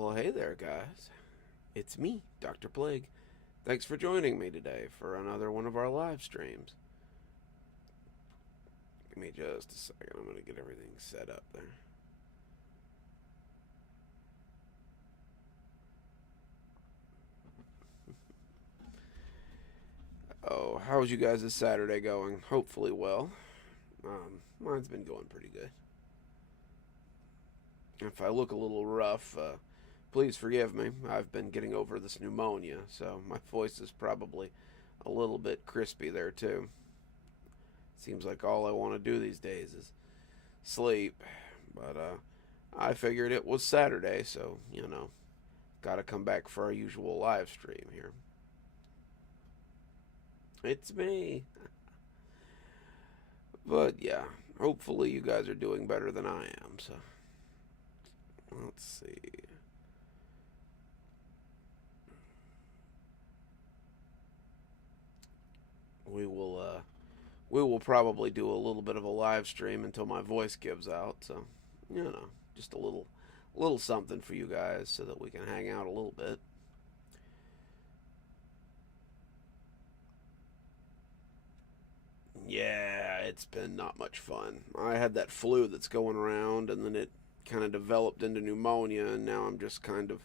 Well, hey there, guys. It's me, Dr. Plague. Thanks for joining me today for another one of our live streams. Give me just a second. I'm going to get everything set up there. Oh, how's you guys' Saturday going? Hopefully well. Mine's been going pretty good. If I look a little rough, please forgive me. I've been getting over this pneumonia, so my voice is probably a little bit crispy there too. Seems like all I want to do these days is sleep. But I figured it was Saturday, so, gotta come back for our usual live stream here. It's me. But yeah, hopefully you guys are doing better than I am, so let's see. We will probably do a little bit of a live stream until my voice gives out, so just a little something for you guys so that we can hang out a little bit. Yeah, it's been not much fun. I had that flu that's going around, and then it kind of developed into pneumonia, and now I'm just kind of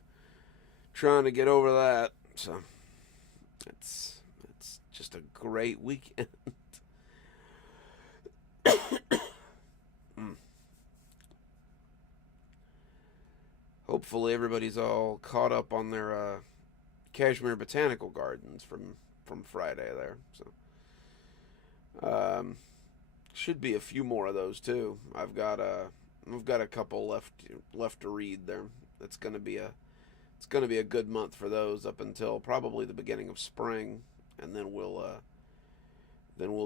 trying to get over that. So it's just a great weekend. Hopefully everybody's all caught up on their Kashmir botanical gardens from Friday there. So should be a few more of those too. I've got a couple left to read there. It's gonna be a good month for those up until probably the beginning of spring, and then we'll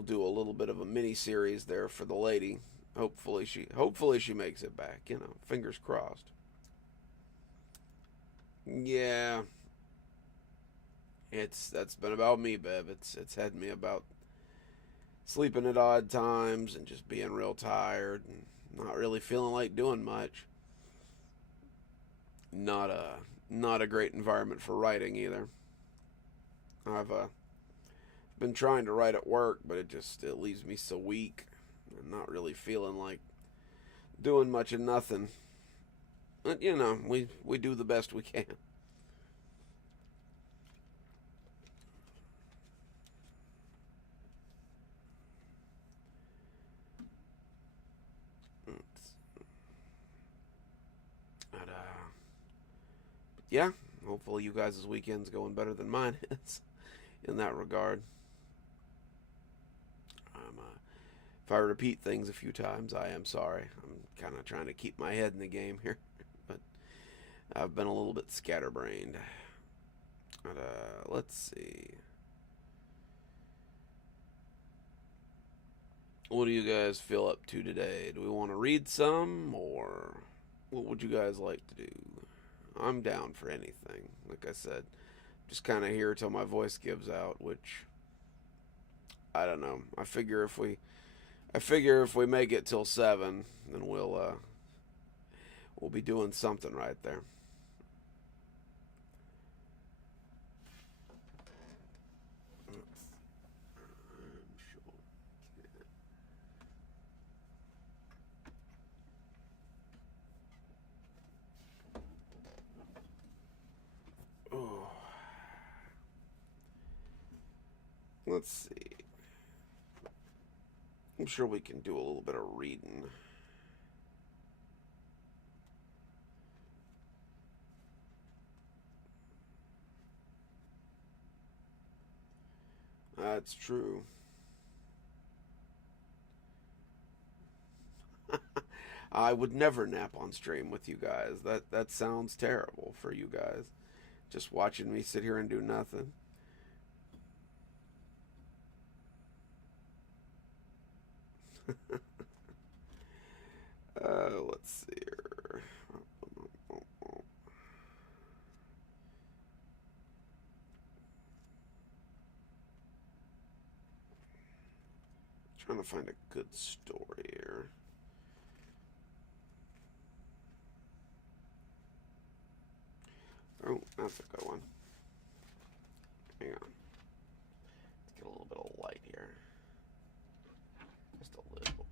do a little bit of a mini series there for the lady. Hopefully she makes it back. Fingers crossed. Yeah, that's been about me, Bev. It's had me about sleeping at odd times and just being real tired and not really feeling like doing much. Not a great environment for writing either. I've been trying to write at work, but it leaves me so weak and not really feeling like doing much of nothing. But we do the best we can. But yeah, hopefully you guys' weekend's going better than mine is in that regard. If I repeat things a few times, I am sorry. I'm kind of trying to keep my head in the game here, but I've been a little bit scatterbrained. But let's see. What do you guys feel up to today? Do we want to read some, or what would you guys like to do? I'm down for anything. Like I said, just kind of here till my voice gives out, which I don't know. I figure if we make it till 7, then we'll be doing something right there. Oh, let's see. I'm sure we can do a little bit of reading. That's true. I would never nap on stream with you guys. That sounds terrible for you guys. Just watching me sit here and do nothing. Let's see here. Trying to find a good story here. Oh, that's a good one. Hang on. Let's get a little bit of light here. Just a little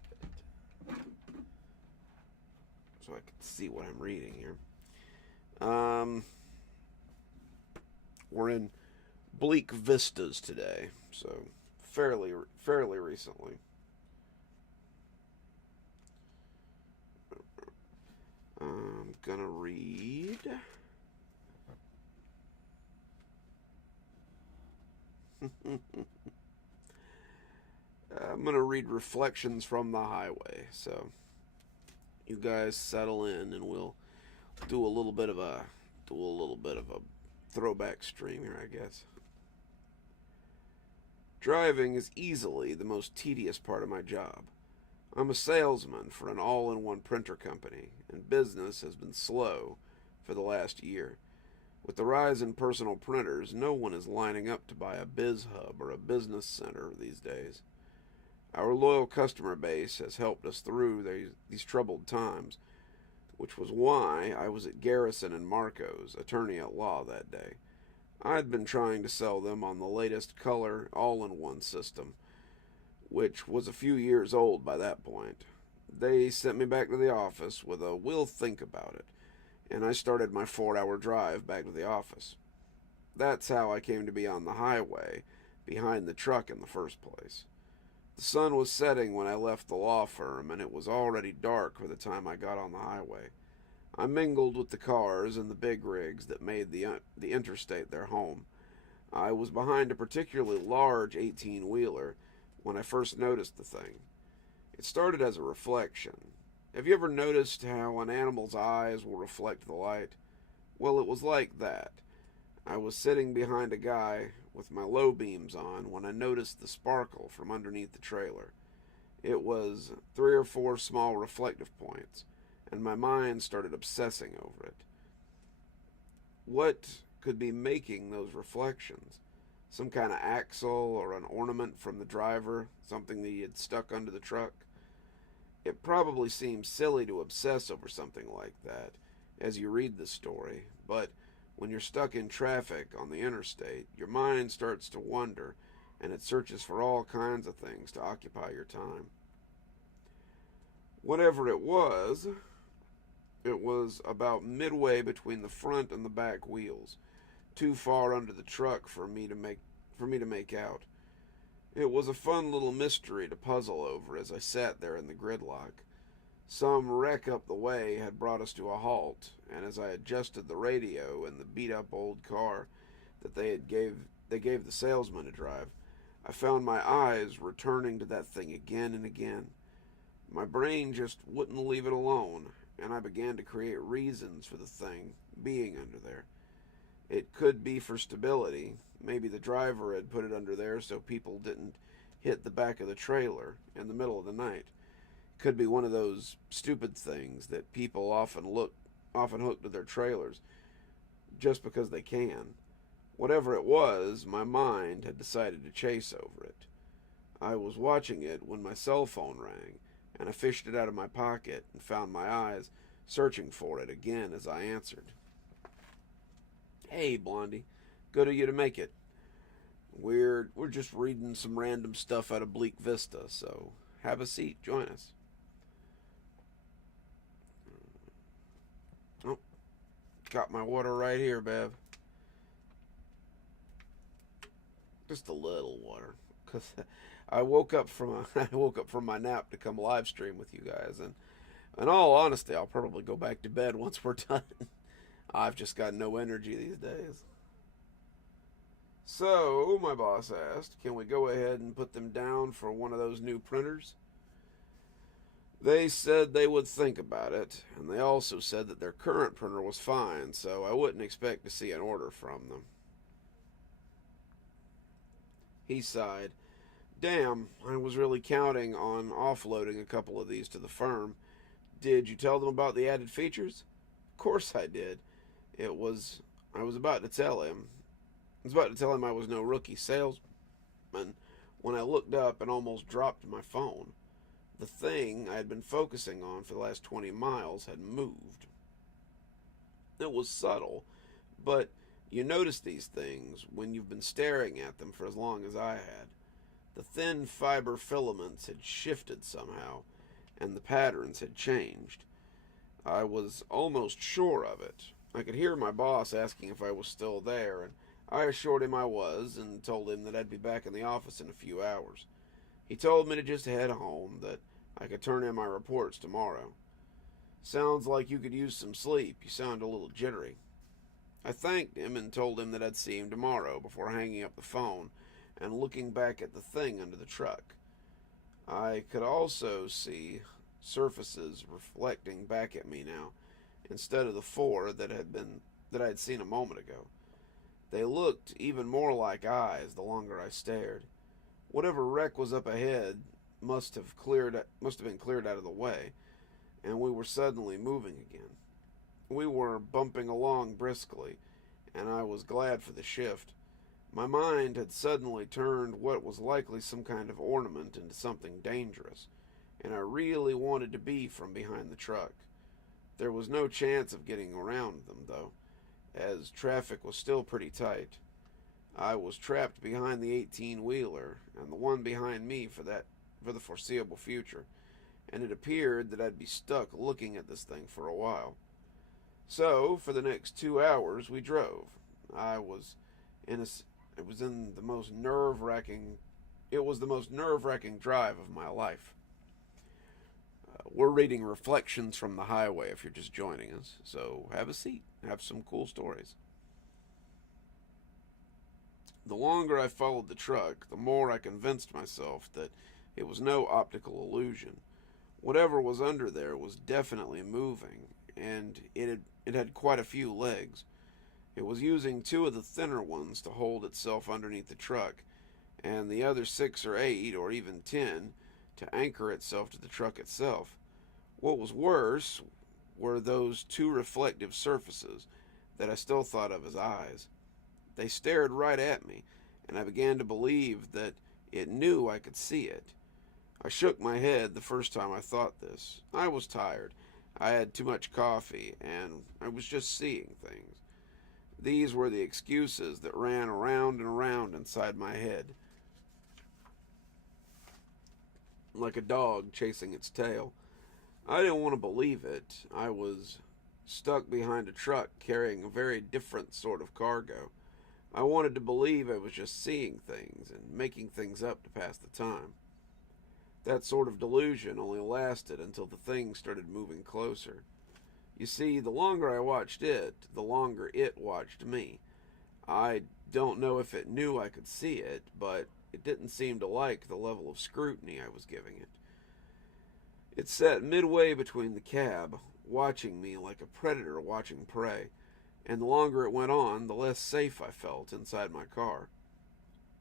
bit. So I can see what I'm reading here. We're in bleak vistas today, so fairly recently. I'm gonna read. I'm gonna read Reflections from the Highway. So you guys settle in, and we'll do a little bit of a throwback stream here, I guess. Driving is easily the most tedious part of my job. I'm a salesman for an all-in-one printer company, and business has been slow for the last year. With the rise in personal printers, no one is lining up to buy a BizHub or a Business Center these days. Our loyal customer base has helped us through these troubled times, which was why I was at Garrison and Marco's, attorney at law, that day. I'd been trying to sell them on the latest color all-in-one system, which was a few years old by that point. They sent me back to the office with a "we'll think about it," and I started my 4-hour drive back to the office. That's how I came to be on the highway, behind the truck in the first place. The sun was setting when I left the law firm, and it was already dark by the time I got on the highway. I mingled with the cars and the big rigs that made the interstate their home. I was behind a particularly large 18-wheeler when I first noticed the thing. It started as a reflection. Have you ever noticed how an animal's eyes will reflect the light? Well, it was like that. I was sitting behind a guy with my low beams on when I noticed the sparkle from underneath the trailer. It was 3 or 4 small reflective points, and my mind started obsessing over it. What could be making those reflections? Some kind of axle or an ornament from the driver, something that he had stuck under the truck? It probably seems silly to obsess over something like that as you read the story, but when you're stuck in traffic on the interstate, your mind starts to wander, and it searches for all kinds of things to occupy your time. Whatever it was about midway between the front and the back wheels, too far under the truck for me to make out. It was a fun little mystery to puzzle over as I sat there in the gridlock. Some wreck up the way had brought us to a halt, and as I adjusted the radio in the beat-up old car that they gave the salesman to drive, I found my eyes returning to that thing again and again. My brain just wouldn't leave it alone, and I began to create reasons for the thing being under there. It could be for stability. Maybe the driver had put it under there so people didn't hit the back of the trailer in the middle of the night. Could be one of those stupid things that people often hook to their trailers just because they can. Whatever it was, my mind had decided to chase over it. I was watching it when my cell phone rang, and I fished it out of my pocket and found my eyes searching for it again as I answered. "Hey, Blondie. Good of you to make it. We're just reading some random stuff out of Bleak Vista, so have a seat. Join us." Oh, got my water right here, Bev. Just a little water, cause I woke up from my nap to come live stream with you guys, and in all honesty, I'll probably go back to bed once we're done. I've just got no energy these days. So, my boss asked, can we go ahead and put them down for one of those new printers? They said they would think about it, and they also said that their current printer was fine, so I wouldn't expect to see an order from them. He sighed. "Damn, I was really counting on offloading a couple of these to the firm. Did you tell them about the added features?" "Of course I did. I was about to tell him. I was no rookie salesman when I looked up and almost dropped my phone. The thing I had been focusing on for the last 20 miles had moved. It was subtle, But you notice these things when you've been staring at them for as long as I had. The thin fiber filaments had shifted somehow, and the patterns had changed. I was almost sure of it. I could hear my boss asking if I was still there, and I assured him I was and told him that I'd be back in the office in a few hours. He told me to just head home, that I could turn in my reports tomorrow. Sounds like you could use some sleep. You sound a little jittery. I thanked him and told him that I'd see him tomorrow before hanging up the phone and looking back at the thing under the truck. I could also see surfaces reflecting back at me now, instead of the four that I had seen a moment ago. They looked even more like eyes the longer I stared. Whatever wreck was up ahead must have been cleared out of the way, and we were suddenly moving again. We were bumping along briskly, and I was glad for the shift. My mind had suddenly turned what was likely some kind of ornament into something dangerous, and I really wanted to be from behind the truck. There was no chance of getting around them, though, as traffic was still pretty tight. I was trapped behind the 18-wheeler and the one behind me for the foreseeable future, and it appeared that I'd be stuck looking at this thing for a while. So, for the next 2 hours, we drove. I was in a, it was in the most nerve-wracking, it was the most nerve-wracking drive of my life. We're reading Reflections from the Highway if you're just joining us, so have a seat, have some cool stories. The longer I followed the truck, the more I convinced myself that it was no optical illusion. Whatever was under there was definitely moving, and it had quite a few legs. It was using 2 of the thinner ones to hold itself underneath the truck, and the other 6 or 8, or even 10, to anchor itself to the truck itself. What was worse were those 2 reflective surfaces that I still thought of as eyes. They stared right at me, and I began to believe that it knew I could see it. I shook my head the first time I thought this. I was tired. I had too much coffee, and I was just seeing things. These were the excuses that ran around and around inside my head, like a dog chasing its tail. I didn't want to believe it. I was stuck behind a truck carrying a very different sort of cargo. I wanted to believe I was just seeing things and making things up to pass the time. That sort of delusion only lasted until the thing started moving closer. You see, the longer I watched it, the longer it watched me. I don't know if it knew I could see it, but it didn't seem to like the level of scrutiny I was giving it. It sat midway between the cab, watching me like a predator watching prey, and the longer it went on, the less safe I felt inside my car.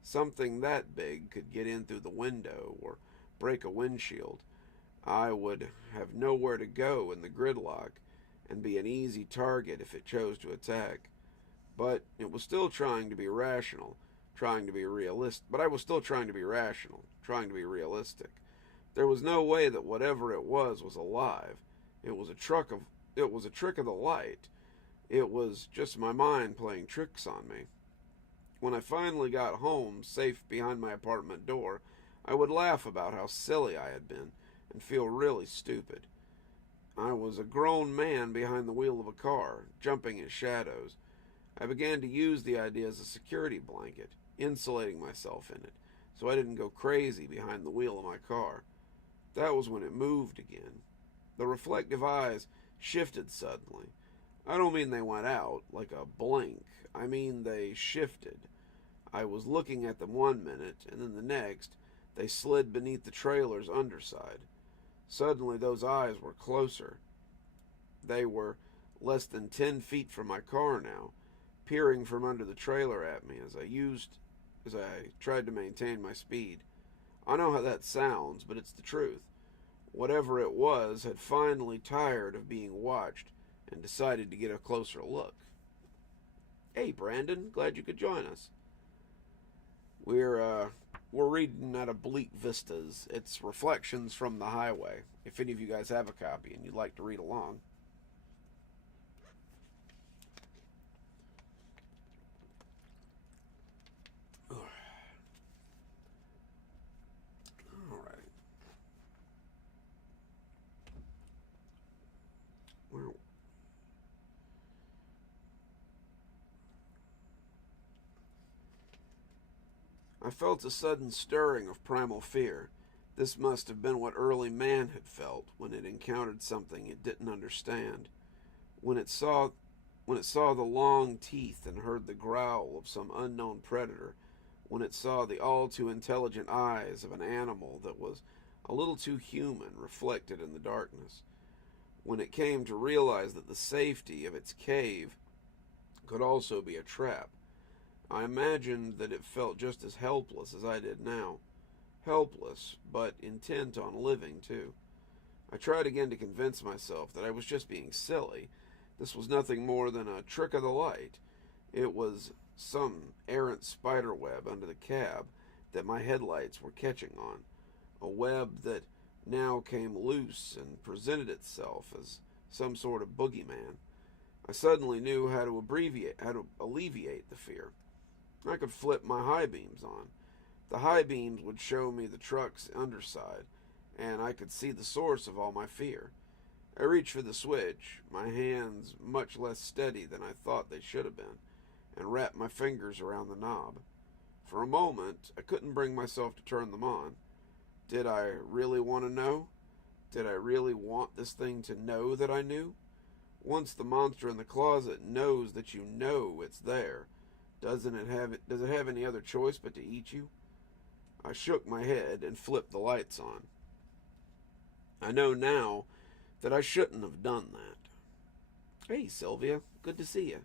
Something that big could get in through the window or break a windshield. I would have nowhere to go in the gridlock and be an easy target if it chose to attack. But it was still trying to be rational, trying to be realistic. But I was still trying to be rational, trying to be realistic. There was no way that whatever it was alive. It was a trick of the light. It was just my mind playing tricks on me. When I finally got home, safe behind my apartment door, I would laugh about how silly I had been and feel really stupid. I was a grown man behind the wheel of a car, jumping at shadows. I began to use the idea as a security blanket, insulating myself in it, so I didn't go crazy behind the wheel of my car. That was when it moved again. The reflective eyes shifted suddenly. I don't mean they went out like a blink. I mean they shifted. I was looking at them 1 minute, and then the next, they slid beneath the trailer's underside. Suddenly those eyes were closer. They were less than 10 feet from my car now, peering from under the trailer at me as I tried to maintain my speed. I know how that sounds, but it's the truth. Whatever it was had finally tired of being watched and decided to get a closer look. Hey, Brandon, glad you could join us. We're reading out of Bleak Vistas. It's Reflections from the Highway. If any of you guys have a copy and you'd like to read along. I felt a sudden stirring of primal fear. This must have been what early man had felt when it encountered something it didn't understand. When it saw the long teeth and heard the growl of some unknown predator, when it saw the all too intelligent eyes of an animal that was a little too human reflected in the darkness, when it came to realize that the safety of its cave could also be a trap, I imagined that it felt just as helpless as I did now. Helpless, but intent on living, too. I tried again to convince myself that I was just being silly. This was nothing more than a trick of the light. It was some errant spider web under the cab that my headlights were catching on. A web that now came loose and presented itself as some sort of boogeyman. I suddenly knew how to alleviate the fear. I could flip my high beams on. The high beams would show me the truck's underside, and I could see the source of all my fear. I reached for the switch, my hands much less steady than I thought they should have been, and wrapped my fingers around the knob. For a moment, I couldn't bring myself to turn them on. Did I really want to know? Did I really want this thing to know that I knew? Once the monster in the closet knows that you know it's there, does it have any other choice but to eat you? I shook my head and flipped the lights on. I know now that I shouldn't have done that. Hey, Sylvia, good to see you.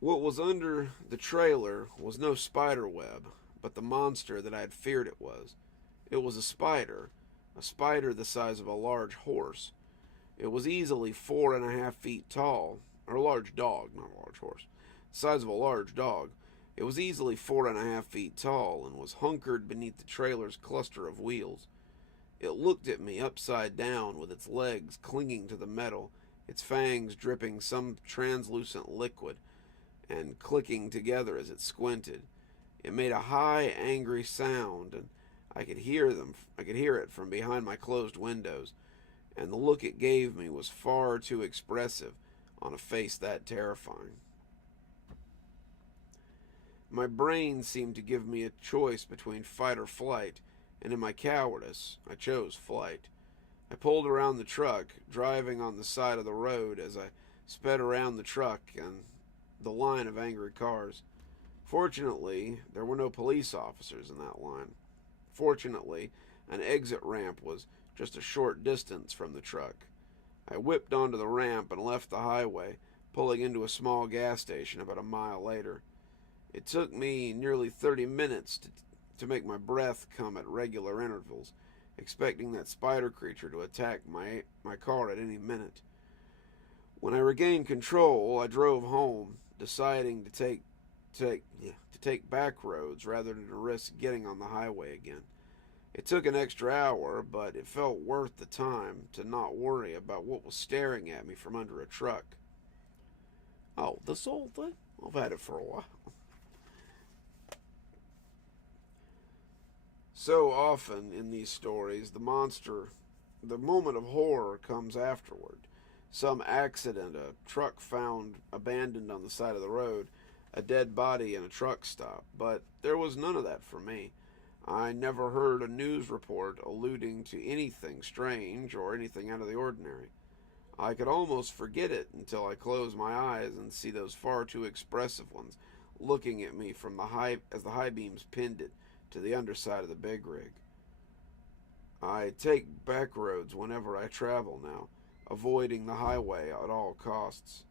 What was under the trailer was no spider web, but the monster that I had feared it was. It was a spider the size of a large horse. It was easily 4.5 feet tall, or a large dog, not a large horse, the size of a large dog. It was easily 4.5 feet tall and was hunkered beneath the trailer's cluster of wheels. It looked at me upside down with its legs clinging to the metal, its fangs dripping some translucent liquid and clicking together as it squinted. It made a high, angry sound, and I could hear it from behind my closed windows, and the look it gave me was far too expressive on a face that terrifying. My brain seemed to give me a choice between fight or flight, and in my cowardice, I chose flight. I pulled around the truck, driving on the side of the road as I sped around the truck and the line of angry cars. Fortunately, there were no police officers in that line. Fortunately, an exit ramp was just a short distance from the truck. I whipped onto the ramp and left the highway, pulling into a small gas station about a mile later. It took me nearly 30 minutes to make my breath come at regular intervals, expecting that spider creature to attack my car at any minute. When I regained control, I drove home, deciding to take back roads rather than to risk getting on the highway again. It took an extra hour, but it felt worth the time to not worry about what was staring at me from under a truck. Oh, this old thing? I've had it for a while. So often in these stories, the moment of horror comes afterward. Some accident, a truck found abandoned on the side of the road, a dead body in a truck stop. But there was none of that for me. I never heard a news report alluding to anything strange or anything out of the ordinary. I could almost forget it until I close my eyes and see those far too expressive ones looking at me from as the high beams pinned it to the underside of the big rig. I take back roads whenever I travel now, avoiding the highway at all costs.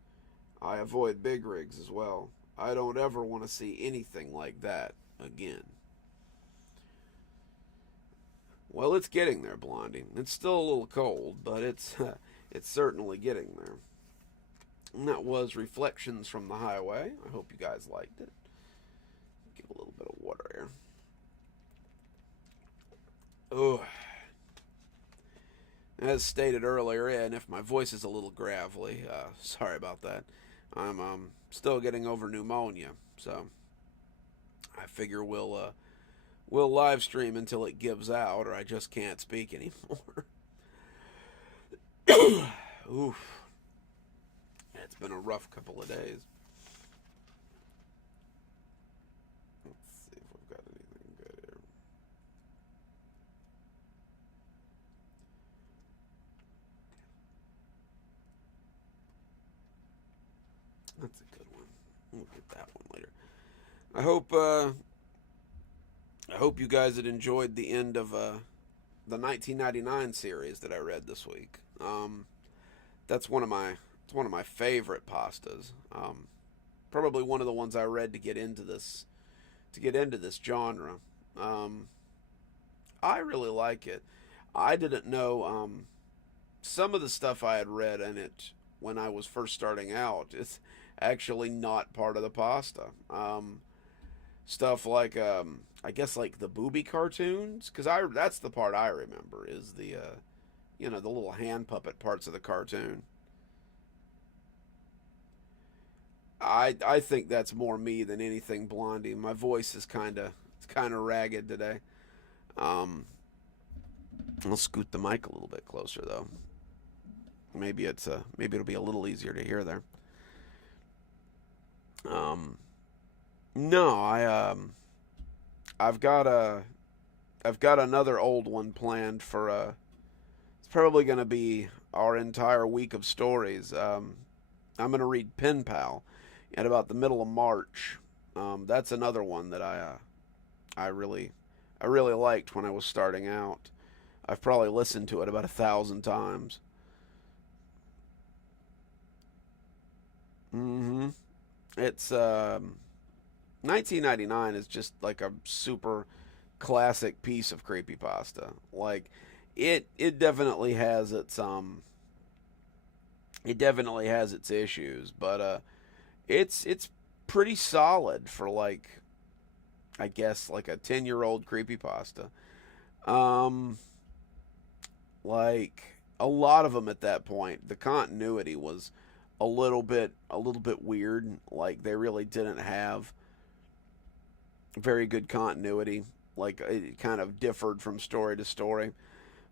I avoid big rigs as well. I don't ever want to see anything like that again. Well, it's getting there, Blondie. It's still a little cold, but it's certainly getting there. And that was Reflections from the Highway. I hope you guys liked it. Give a little bit of water here. Oh, as stated earlier, and if my voice is a little gravelly, sorry about that. I'm still getting over pneumonia, so I figure we'll live stream until it gives out, or I just can't speak anymore. Oof, it's been a rough couple of days. That's a good one. We'll get that one later. I hope you guys had enjoyed the end of the 1999 series that I read this week. That's one of my favorite pastas. Probably one of the ones I read to get into this genre. Um, I really like it. I didn't know some of the stuff I had read in it when I was first starting out is actually not part of the pasta. Stuff like I guess like the booby cartoons, because I that's the part I remember is the the little hand puppet parts of the cartoon. I think that's more me than anything, Blondie. My voice is kind of ragged today. Um, I'll scoot the mic a little bit closer though. Maybe it'll be a little easier to hear there. Um, no, I've got a I've got another old one planned for it's probably going to be our entire week of stories. I'm going to read Pen Pal at about the middle of March. That's another one that I really I really liked when I was starting out. I've probably listened to it about 1,000 times. Mm-hmm. It's 1999 is just like a super classic piece of creepypasta. Like it definitely has its issues, but it's pretty solid for like I guess like a 10-year-old creepypasta. Um like a lot of them at that point, the continuity was a little bit weird. Like they really didn't have very good continuity. Like it kind of differed from story to story.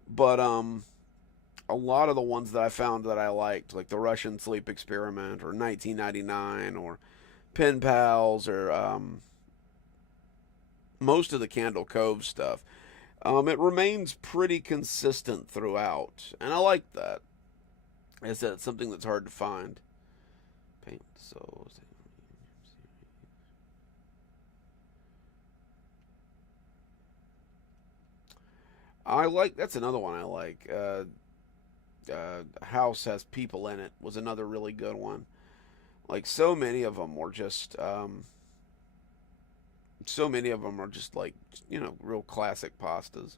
But a lot of the ones that I found that I liked, like the Russian Sleep Experiment or 1999 or Pen Pals or most of the Candle Cove stuff, it remains pretty consistent throughout, and I like that. Like I said, it's something that's hard to find. Paint so. I like that's another one I like. House has people in it was another really good one. Like so many of them are just like real classic pastas.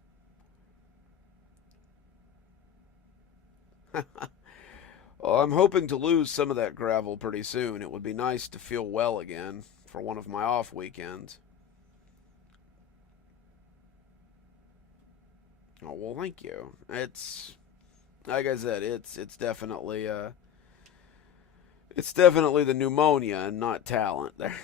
Well, I'm hoping to lose some of that gravel pretty soon. It would be nice to feel well again for one of my off weekends. Oh well, thank you. It's like I said, it's definitely the pneumonia and not talent there.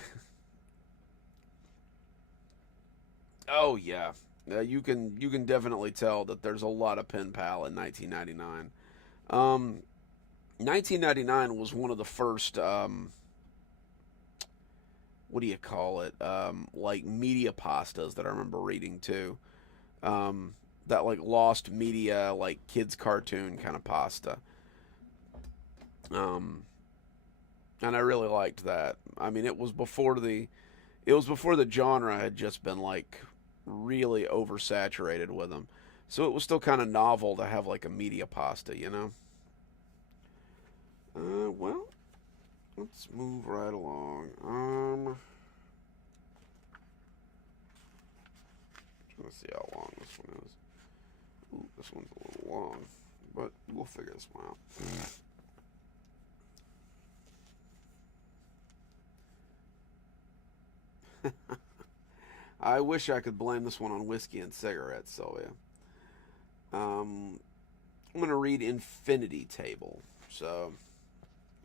Oh yeah, you can definitely tell that there's a lot of pen pal in 1999. 1999 was one of the first what do you call it? Like media pastas that I remember reading too. That like lost media, like kids cartoon kind of pasta. Um, and I really liked that. I mean, it was before the genre had just been like really oversaturated with them. So it was still kind of novel to have like a media pasta. Well, let's move right along. Trying to see how long this one is. Ooh, this one's a little long, but we'll figure this one out. I wish I could blame this one on whiskey and cigarettes, Sylvia. Um, I'm going to read Infinity Table. So,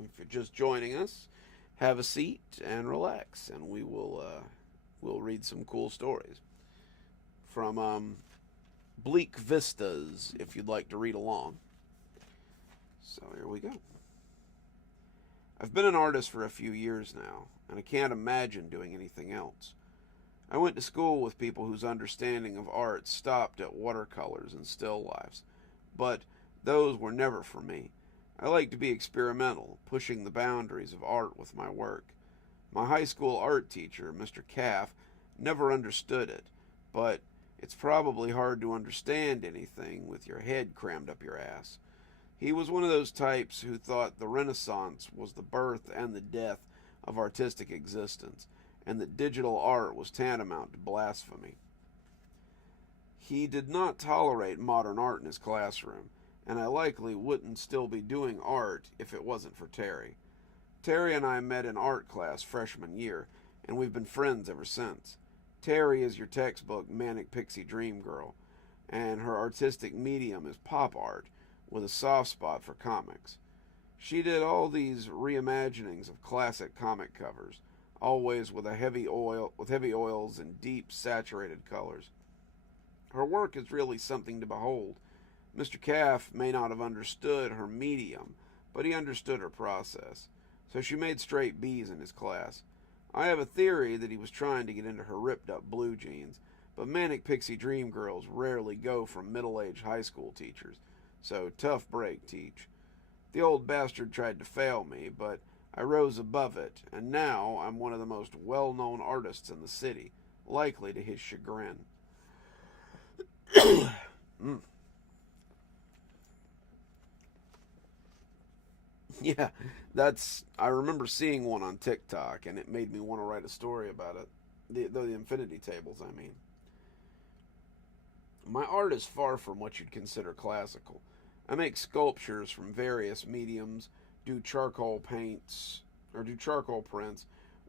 if you're just joining us, have a seat and relax, and we'll read some cool stories from Bleak Vistas. If you'd like to read along. So here we go. I've been an artist for a few years now, and I can't imagine doing anything else. I went to school with people whose understanding of art stopped at watercolors and still lifes, but those were never for me. I like to be experimental, pushing the boundaries of art with my work. My high school art teacher, Mr. Caff, never understood it, but it's probably hard to understand anything with your head crammed up your ass. He was one of those types who thought the Renaissance was the birth and the death of artistic existence, and that digital art was tantamount to blasphemy. He did not tolerate modern art in his classroom, and I likely wouldn't still be doing art if it wasn't for Terry. Terry and I met in art class freshman year, and we've been friends ever since. Terry is your textbook manic pixie dream girl, and her artistic medium is pop art, with a soft spot for comics. She did all these reimaginings of classic comic covers, always with heavy oils and deep saturated colors. Her work is really something to behold. Mr. Caff may not have understood her medium, but he understood her process. So she made straight B's in his class. I have a theory that he was trying to get into her ripped up blue jeans, but manic pixie dream girls rarely go from middle-aged high school teachers. So tough break, Teach. The old bastard tried to fail me, but I rose above it, and now I'm one of the most well-known artists in the city, likely to his chagrin. mm. Yeah, I remember seeing one on TikTok, and it made me want to write a story about it. The infinity tables, I mean. My art is far from what you'd consider classical. I make sculptures from various mediums, do charcoal prints,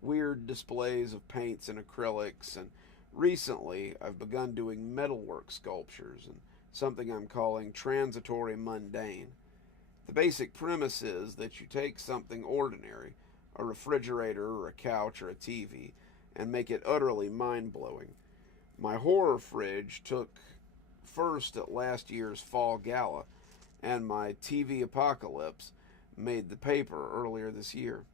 weird displays of paints and acrylics, and recently I've begun doing metalwork sculptures and something I'm calling transitory mundane. The basic premise is that you take something ordinary, a refrigerator or a couch or a TV, and make it utterly mind-blowing. My horror fridge took first at last year's fall gala, and my TV apocalypse made the paper earlier this year.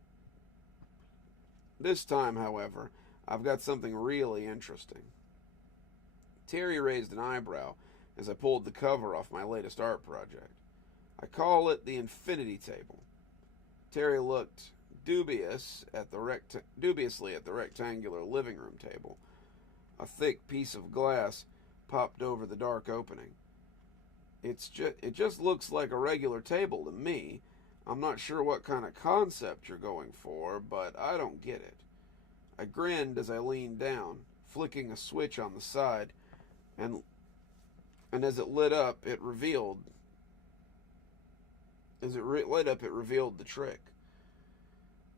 This time, however, I've got something really interesting. Terry raised an eyebrow as I pulled the cover off my latest art project. I call it the infinity table. Terry looked dubiously at the rectangular living room table. A thick piece of glass popped over the dark opening. It just looks like a regular table to me. I'm not sure what kind of concept you're going for, but I don't get it. I grinned as I leaned down, flicking a switch on the side, and as it lit up, it revealed the trick.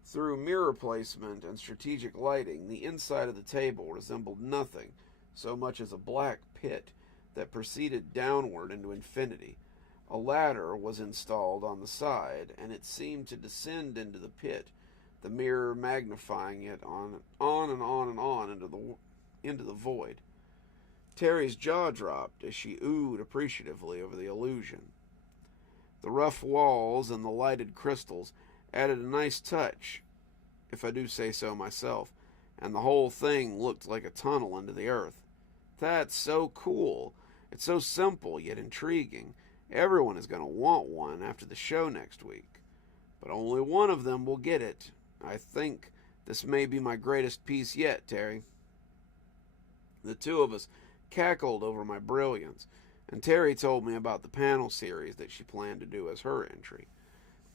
Through mirror placement and strategic lighting, the inside of the table resembled nothing so much as a black pit that proceeded downward into infinity. A ladder was installed on the side, and it seemed to descend into the pit, the mirror magnifying it on and on and on into the void. Terry's jaw dropped as she oohed appreciatively over the illusion. The rough walls and the lighted crystals added a nice touch, if I do say so myself, and the whole thing looked like a tunnel into the earth. That's so cool. It's so simple yet intriguing. Everyone is going to want one after the show next week. But only one of them will get it. I think this may be my greatest piece yet, Terry. The two of us cackled over my brilliance, and Terry told me about the panel series that she planned to do as her entry.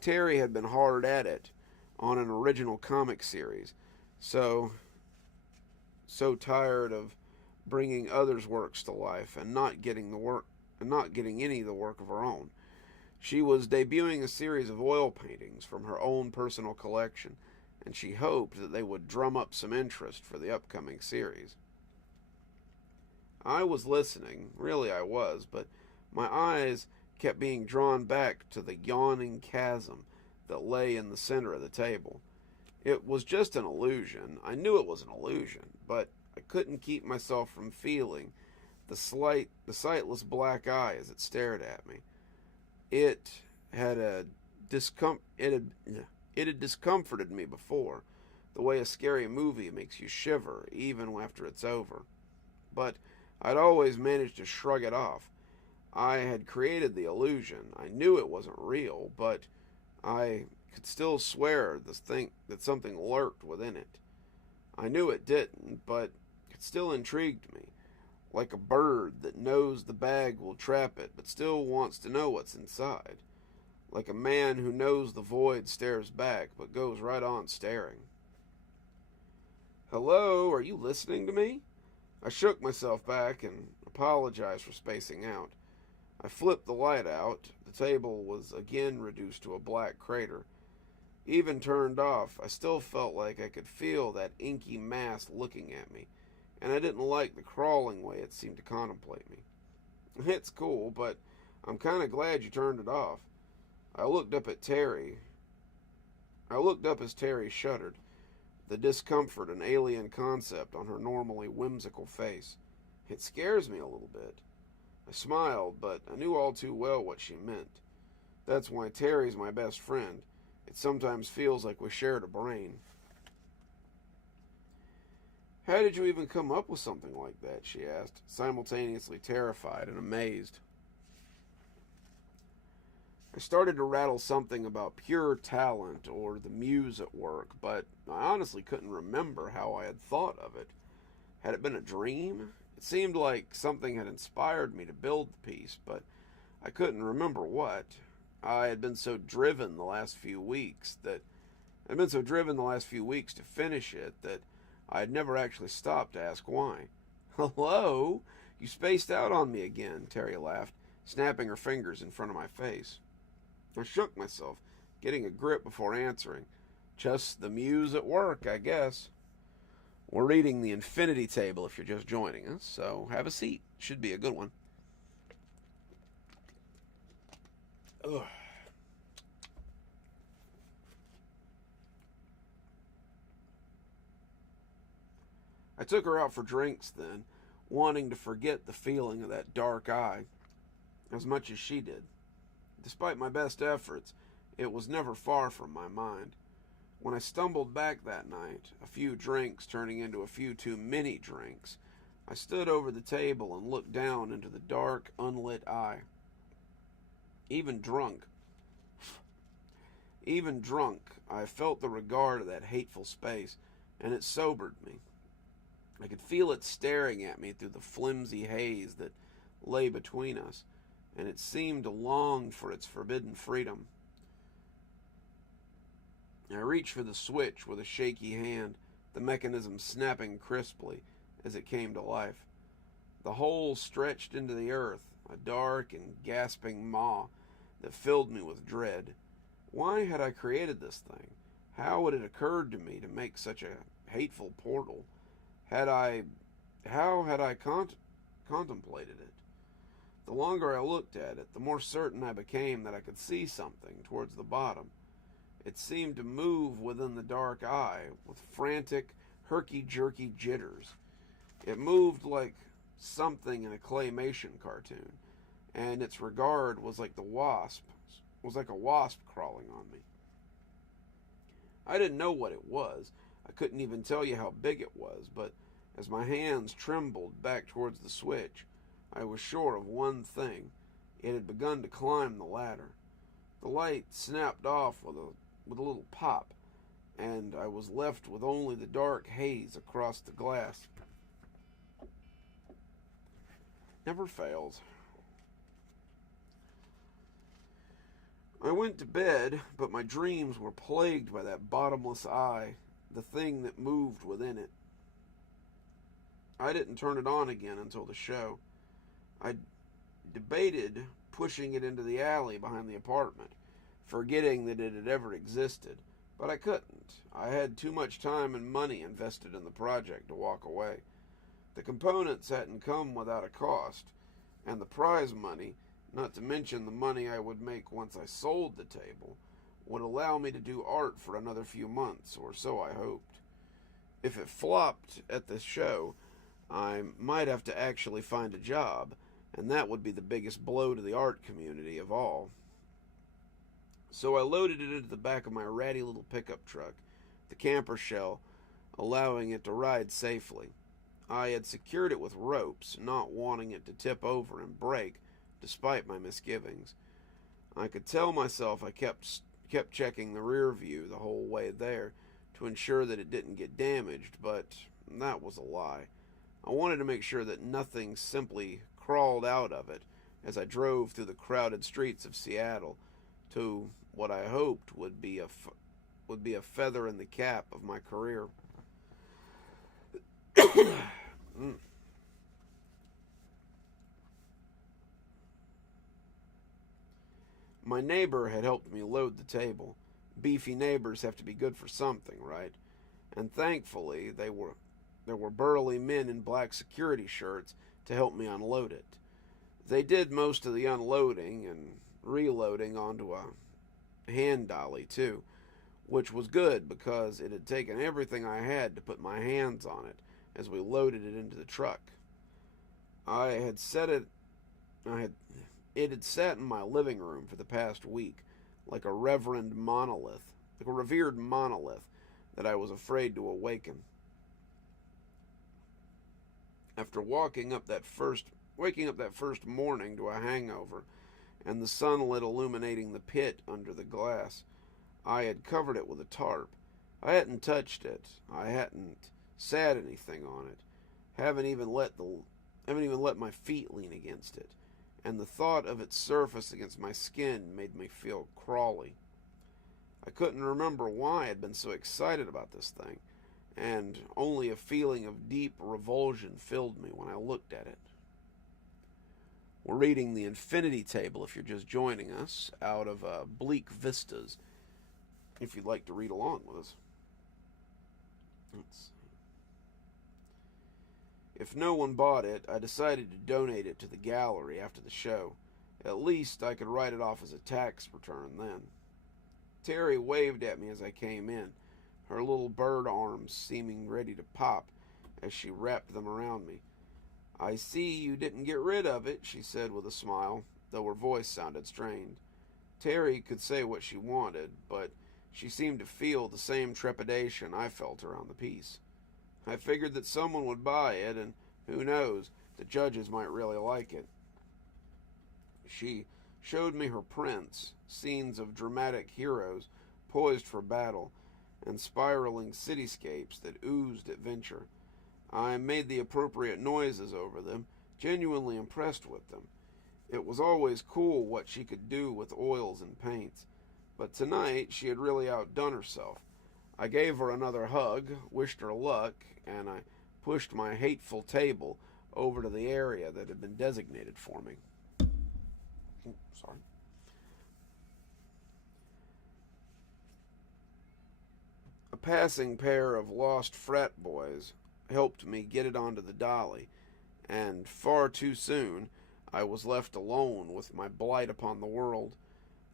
Terry had been hard at it on an original comic series, so tired of bringing others' works to life and not getting any of the work of her own. She was debuting a series of oil paintings from her own personal collection, and she hoped that they would drum up some interest for the upcoming series. I was listening, really I was, but my eyes kept being drawn back to the yawning chasm that lay in the center of the table. It was just an illusion. I knew it was an illusion, but I couldn't keep myself from feeling the sightless black eye as it stared at me. It had discomforted me before, the way a scary movie makes you shiver even after it's over. But I'd always managed to shrug it off. I had created the illusion. I knew it wasn't real, but I could still swear that something lurked within it. I knew it didn't, but it still intrigued me, like a bird that knows the bag will trap it but still wants to know what's inside, like a man who knows the void stares back but goes right on staring. Hello, are you listening to me? I shook myself back and apologized for spacing out. I flipped the light out. The table was again reduced to a black crater. Even turned off, I still felt like I could feel that inky mass looking at me, and I didn't like the crawling way it seemed to contemplate me. It's cool, but I'm kind of glad you turned it off. I looked up at Terry. I looked up as Terry shuddered, the discomfort and alien concept on her normally whimsical face. It scares me a little bit. I smiled, but I knew all too well what she meant. That's why Terry's my best friend. It sometimes feels like we shared a brain. How did you even come up with something like that? She asked, simultaneously terrified and amazed. I started to rattle something about pure talent or the muse at work, but I honestly couldn't remember how I had thought of it. Had it been a dream? It seemed like something had inspired me to build the piece, but I couldn't remember what. I had been so driven the last few weeks to finish it that I had never actually stopped to ask why. Hello? You spaced out on me again, Terry laughed, snapping her fingers in front of my face. I shook myself, getting a grip before answering. Just the muse at work, I guess. We're reading the Infinity Table if you're just joining us, so have a seat. Should be a good one. Ugh. I took her out for drinks then, wanting to forget the feeling of that dark eye as much as she did. Despite my best efforts, it was never far from my mind. When I stumbled back that night, a few drinks turning into a few too many drinks, I stood over the table and looked down into the dark, unlit eye. Even drunk, I felt the regard of that hateful space, and it sobered me. I could feel it staring at me through the flimsy haze that lay between us, and it seemed to long for its forbidden freedom. I reached for the switch with a shaky hand, the mechanism snapping crisply as it came to life. The hole stretched into the earth, a dark and gasping maw that filled me with dread. Why had I created this thing? How had it occurred to me to make such a hateful portal? How had I contemplated it? The longer I looked at it, the more certain I became that I could see something towards the bottom. It seemed to move within the dark eye with frantic, herky-jerky jitters. It moved like something in a claymation cartoon, and its regard was like a wasp crawling on me. I didn't know what it was. I couldn't even tell you how big it was, but as my hands trembled back towards the switch, I was sure of one thing. It had begun to climb the ladder. The light snapped off with a little pop, and I was left with only the dark haze across the glass. Never fails. I went to bed, but my dreams were plagued by that bottomless eye, the thing that moved within it. I didn't turn it on again until the show. I debated pushing it into the alley behind the apartment, forgetting that it had ever existed, but I couldn't. I had too much time and money invested in the project to walk away. The components hadn't come without a cost, and the prize money, not to mention the money I would make once I sold the table, would allow me to do art for another few months, or so I hoped. If it flopped at the show, I might have to actually find a job, and that would be the biggest blow to the art community of all. So I loaded it into the back of my ratty little pickup truck, the camper shell, allowing it to ride safely. I had secured it with ropes, not wanting it to tip over and break, despite my misgivings. I could tell myself I kept kept checking the rear view the whole way there to ensure that it didn't get damaged, but that was a lie. I wanted to make sure that nothing simply crawled out of it as I drove through the crowded streets of Seattle to what I hoped would be a feather in the cap of my career. My neighbor had helped me load the table. Beefy neighbors have to be good for something, right? And thankfully, there were burly men in black security shirts to help me unload it. They did most of the unloading and reloading onto a hand dolly, too, which was good because it had taken everything I had to put my hands on it as we loaded it into the truck. It had sat in my living room for the past week like a revered monolith that I was afraid to awaken. After waking up that first morning to a hangover and the sunlight illuminating the pit under the glass, I had covered it with a tarp. I hadn't touched it. I hadn't sat anything on it. Haven't even let my feet lean against it. And the thought of its surface against my skin made me feel crawly. I couldn't remember why I'd been so excited about this thing, and only a feeling of deep revulsion filled me when I looked at it. We're reading The Infinity Table, if you're just joining us, out of Bleak Vistas, if you'd like to read along with us. If no one bought it, I decided to donate it to the gallery after the show. At least I could write it off as a tax return then. Terry waved at me as I came in, her little bird arms seeming ready to pop as she wrapped them around me. "I see you didn't get rid of it," she said with a smile, though her voice sounded strained. Terry could say what she wanted, but she seemed to feel the same trepidation I felt around the piece. I figured that someone would buy it, and who knows, the judges might really like it. She showed me her prints, scenes of dramatic heroes poised for battle, and spiraling cityscapes that oozed adventure. I made the appropriate noises over them, genuinely impressed with them. It was always cool what she could do with oils and paints, but tonight she had really outdone herself. I gave her another hug, wished her luck, and I pushed my hateful table over to the area that had been designated for me. Sorry. A passing pair of lost frat boys helped me get it onto the dolly, and far too soon I was left alone with my blight upon the world.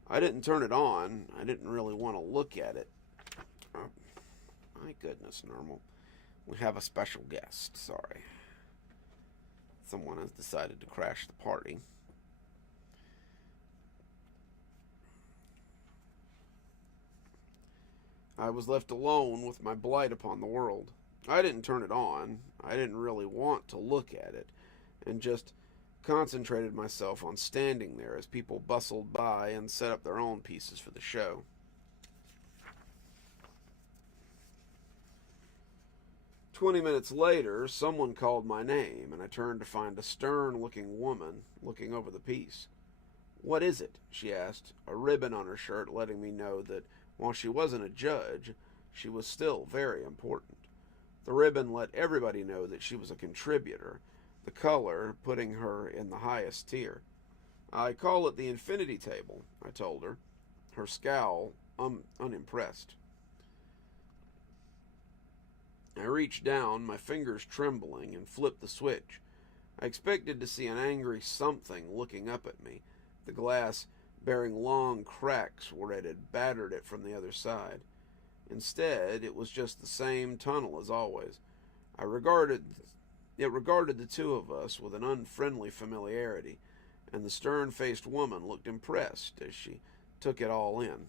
I didn't turn it on. I didn't really want to look at it. Oh, my goodness, Normal. We have a special guest. Sorry. Someone has decided to crash the party. I was left alone with my blight upon the world. I didn't turn it on. I didn't really want to look at it, and just concentrated myself on standing there as people bustled by and set up their own pieces for the show. 20 minutes later, someone called my name, and I turned to find a stern-looking woman looking over the piece. "What is it?" she asked, a ribbon on her shirt letting me know that while she wasn't a judge, she was still very important. The ribbon let everybody know that she was a contributor, the color putting her in the highest tier. "I call it the Infinity Table," I told her, her scowl unimpressed. I reached down, my fingers trembling, and flipped the switch. I expected to see an angry something looking up at me, the glass bearing long cracks where it had battered it from the other side. Instead, it was just the same tunnel as always. It regarded the two of us with an unfriendly familiarity, and the stern-faced woman looked impressed as she took it all in.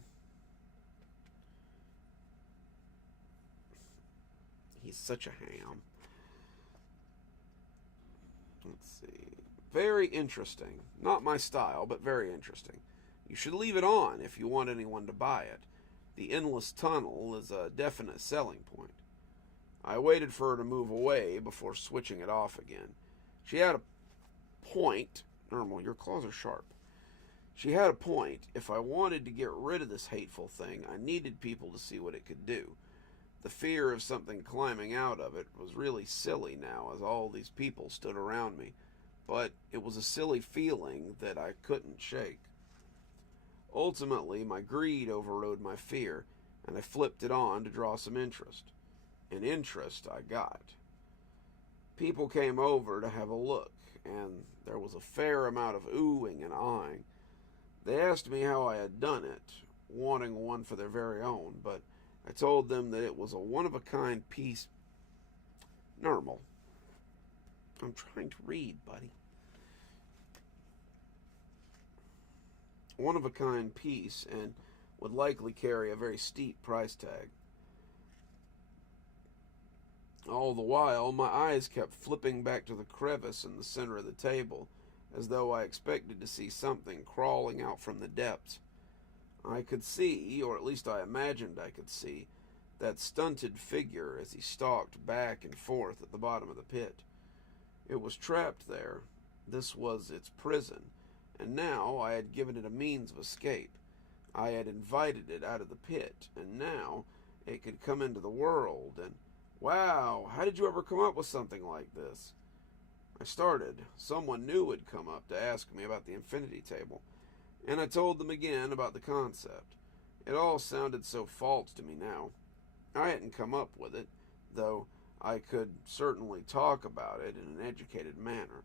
He's such a ham. Let's see. Very interesting. Not my style, but very interesting. You should leave it on if you want anyone to buy it. The endless tunnel is a definite selling point. I waited for her to move away before switching it off again. She had a point. Normal, your claws are sharp. She had a point. If I wanted to get rid of this hateful thing, I needed people to see what it could do. The fear of something climbing out of it was really silly now, as all these people stood around me. But it was a silly feeling that I couldn't shake. Ultimately, my greed overrode my fear, and I flipped it on to draw some interest. And interest I got. People came over to have a look, and there was a fair amount of oohing and ahhing. They asked me how I had done it, wanting one for their very own, but I told them that it was a one-of-a-kind piece. Normal. I'm trying to read, buddy. One-of-a-kind piece, and would likely carry a very steep price tag. All the while, my eyes kept flipping back to the crevice in the center of the table, as though I expected to see something crawling out from the depths. I could see, or at least I imagined I could see, that stunted figure as he stalked back and forth at the bottom of the pit. It was trapped there. This was its prison, and now I had given it a means of escape. I had invited it out of the pit, and now it could come into the world, and wow, how did you ever come up with something like this? I started. Someone new had come up to ask me about the infinity table, and I told them again about the concept. It all sounded so false to me now. I hadn't come up with it, though I could certainly talk about it in an educated manner.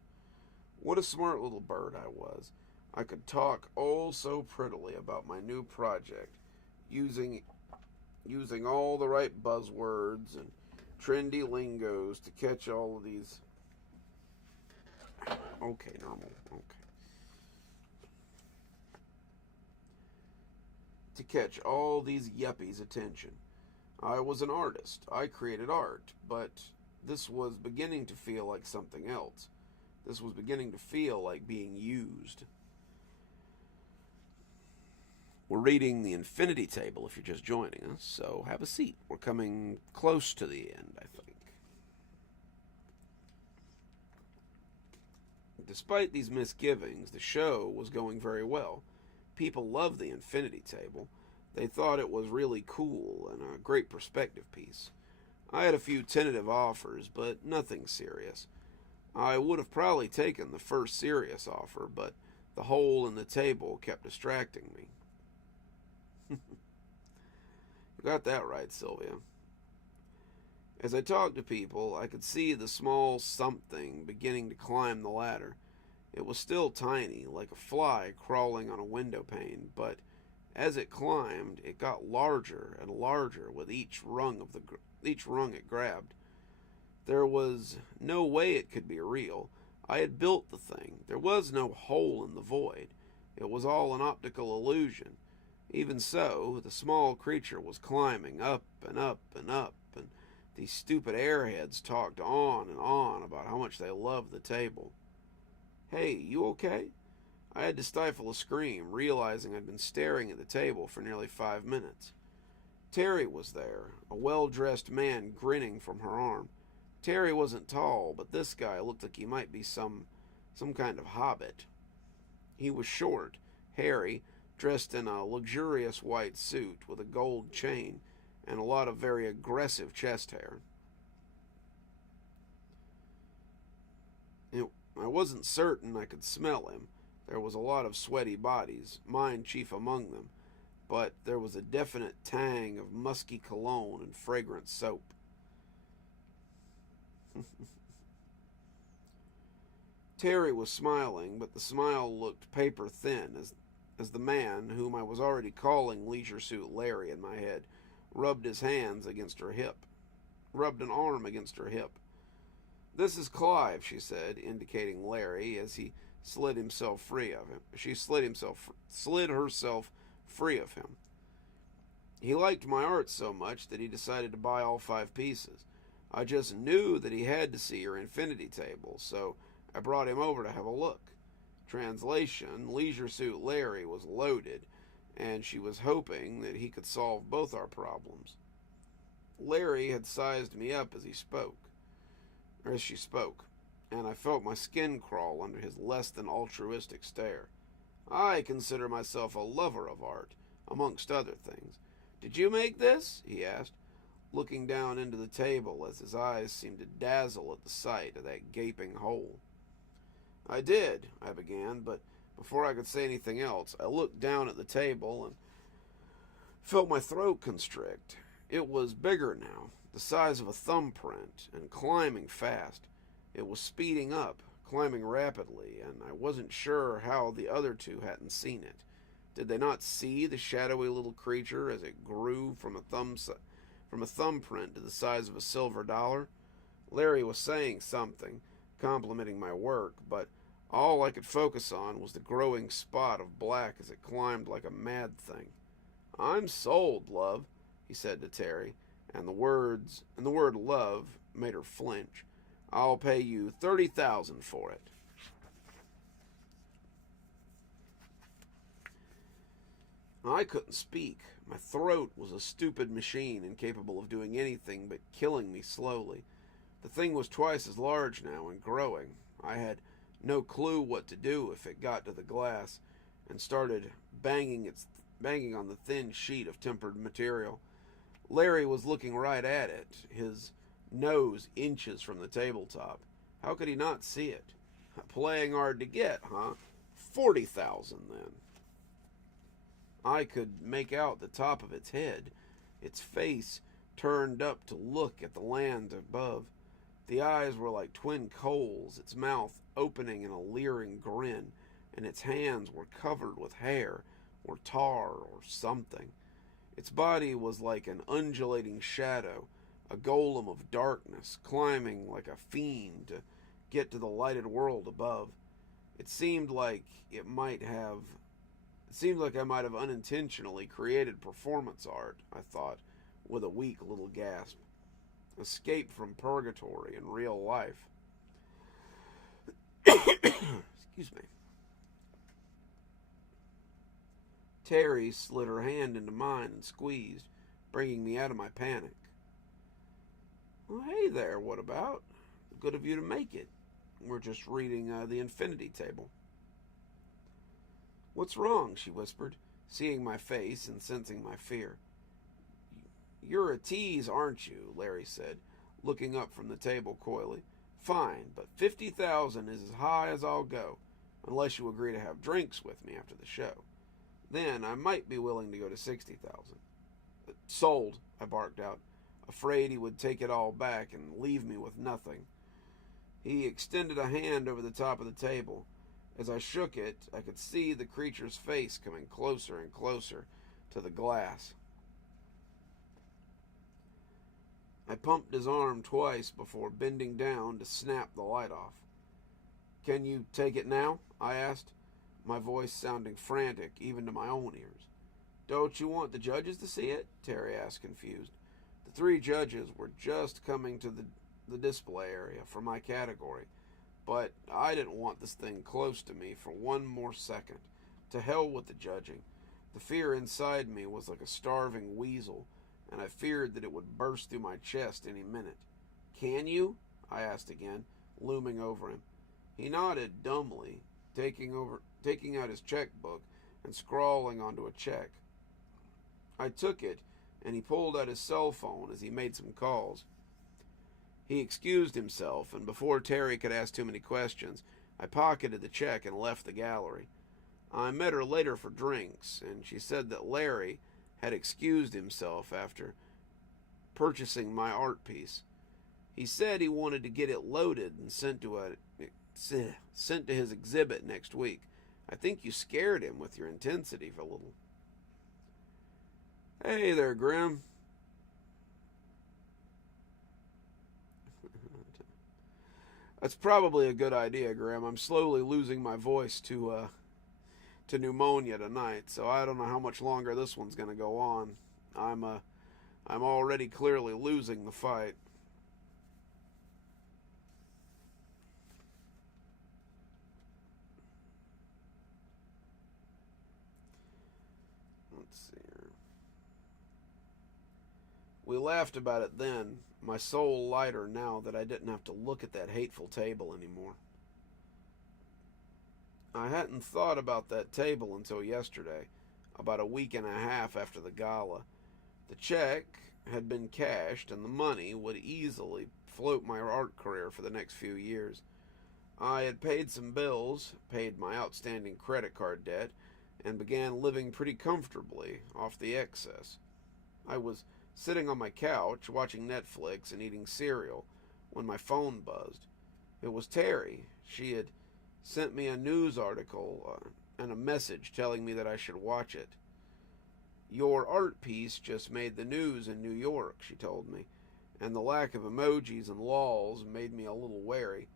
What a smart little bird I was. I could talk oh so prettily about my new project, using all the right buzzwords and trendy lingos to catch all of these. Okay, normal. Okay. To catch all these yuppies' attention. I was an artist. I created art, but this was beginning to feel like something else. This was beginning to feel like being used. We're reading the infinity table if you're just joining us, so have a seat. We're coming close to the end, I think. Despite these misgivings, the show was going very well. People loved the infinity table. They thought it was really cool and a great perspective piece. I had a few tentative offers, but nothing serious. I would have probably taken the first serious offer, but the hole in the table kept distracting me. You got that right, Sylvia. As I talked to people, I could see the small something beginning to climb the ladder. It was still tiny, like a fly crawling on a window pane, but as it climbed, it got larger and larger with each rung it grabbed. There was no way it could be real. I had built the thing. There was no hole in the void. It was all an optical illusion. Even so, the small creature was climbing up and up and up, and these stupid airheads talked on and on about how much they loved the table. Hey, you okay? I had to stifle a scream, realizing I'd been staring at the table for nearly 5 minutes. Terry was there, a well-dressed man grinning from her arm. Terry wasn't tall, but this guy looked like he might be some kind of hobbit. He was short, hairy, dressed in a luxurious white suit with a gold chain and a lot of very aggressive chest hair. I wasn't certain I could smell him. There was a lot of sweaty bodies, mine chief among them, but there was a definite tang of musky cologne and fragrant soap. Terry was smiling, but the smile looked paper thin as the man, whom I was already calling Leisure Suit Larry in my head, rubbed an arm against her hip. "This is Clive," she said, indicating Larry as he slid himself free of him. She slid herself free of him. He liked my art so much that he decided to buy all 5 pieces. I just knew that he had to see her infinity table, so I brought him over to have a look. Translation, Leisure Suit Larry was loaded, and she was hoping that he could solve both our problems. Larry had sized me up as she spoke, and I felt my skin crawl under his less than altruistic stare. I consider myself a lover of art, amongst other things. Did you make this? He asked, looking down into the table as his eyes seemed to dazzle at the sight of that gaping hole. I did, I began, but before I could say anything else, I looked down at the table and felt my throat constrict. It was bigger now, the size of a thumbprint, and climbing fast. It was speeding up, climbing rapidly, and I wasn't sure how the other two hadn't seen it. Did they not see the shadowy little creature as it grew from a thumbprint to the size of a silver dollar? Larry was saying something, complimenting my work, but all I could focus on was the growing spot of black as it climbed like a mad thing. I'm sold, love, he said to Terry, and the word love made her flinch. I'll pay you $30,000 for it. I couldn't speak. My throat was a stupid machine incapable of doing anything but killing me slowly. The thing was twice as large now and growing. I had no clue what to do if it got to the glass and started banging on the thin sheet of tempered material. Larry was looking right at it, his nose inches from the tabletop. How could he not see it? Playing hard to get, huh? $40,000 then. I could make out the top of its head, its face turned up to look at the land above. The eyes were like twin coals, its mouth opening in a leering grin, and its hands were covered with hair or tar or something. Its body was like an undulating shadow, a golem of darkness, climbing like a fiend to get to the lighted world above. It seemed like I might have unintentionally created performance art, I thought, with a weak little gasp. Escape from purgatory in real life. Excuse me. Terry slid her hand into mine and squeezed, bringing me out of my panic. Well, hey there, what about? Good of you to make it. We're just reading the infinity table. What's wrong? She whispered, seeing my face and sensing my fear. You're a tease, aren't you? Larry said, looking up from the table coyly. Fine, but $50,000 is as high as I'll go, unless you agree to have drinks with me after the show. Then I might be willing to go to $60,000. Sold, I barked out, afraid he would take it all back and leave me with nothing. He extended a hand over the top of the table. As I shook it, I could see the creature's face coming closer and closer to the glass. I pumped his arm twice before bending down to snap the light off. Can you take it now? I asked, my voice sounding frantic even to my own ears. Don't you want the judges to see it? Terry asked, confused. The 3 judges were just coming to the display area for my category, but I didn't want this thing close to me for one more second. To hell with the judging. The fear inside me was like a starving weasel, and I feared that it would burst through my chest any minute. Can you? I asked again, looming over him. He nodded dumbly, taking out his checkbook and scrawling onto a check. I took it, and he pulled out his cell phone as he made some calls. He excused himself, and before Terry could ask too many questions, I pocketed the check and left the gallery. I met her later for drinks, and she said that Larry had excused himself after purchasing my art piece. He said he wanted to get it loaded and sent to his exhibit next week. I think you scared him with your intensity for a little. Hey there, Grim. That's probably a good idea, Grim. I'm slowly losing my voice to pneumonia tonight, so I don't know how much longer this one's going to go on. I'm already clearly losing the fight. Let's see here. We laughed about it then, my soul lighter now that I didn't have to look at that hateful table anymore. I hadn't thought about that table until yesterday, about a week and a half after the gala. The check had been cashed, and the money would easily float my art career for the next few years. I had paid some bills, paid my outstanding credit card debt, and began living pretty comfortably off the excess. I was sitting on my couch watching Netflix and eating cereal when my phone buzzed. It was Terry. She had sent me a news article and a message telling me that I should watch it. Your art piece just made the news in New York, she told me, and the lack of emojis and lols made me a little wary.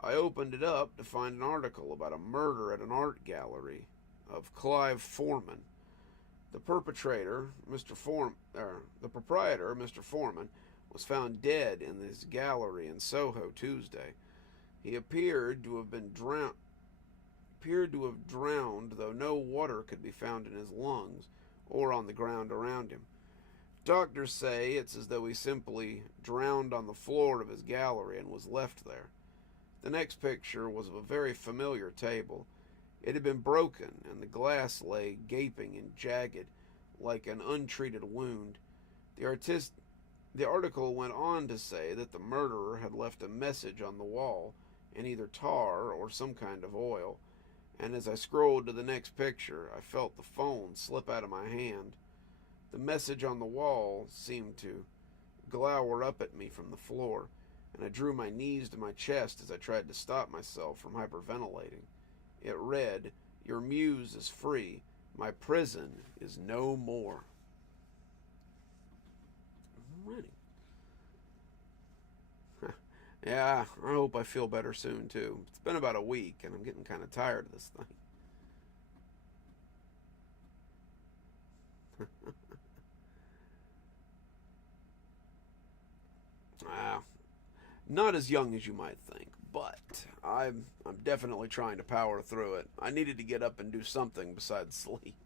I opened it up to find an article about a murder at an art gallery of Clive Foreman. The proprietor, Mr. Foreman, was found dead in his gallery in Soho Tuesday. He appeared to have drowned, though no water could be found in his lungs or on the ground around him. Doctors say it's as though he simply drowned on the floor of his gallery and was left there. The next picture was of a very familiar table. It had been broken, and the glass lay gaping and jagged like an untreated wound. The article went on to say that the murderer had left a message on the wall in either tar or some kind of oil, and as I scrolled to the next picture, I felt the phone slip out of my hand. The message on the wall seemed to glower up at me from the floor, and I drew my knees to my chest as I tried to stop myself from hyperventilating. It read, "Your muse is free. My prison is no more." Alrighty. Yeah, I hope I feel better soon, too. It's been about a week, and I'm getting kind of tired of this thing. Wow. Not as young as you might think, but I'm definitely trying to power through it. I needed to get up and do something besides sleep.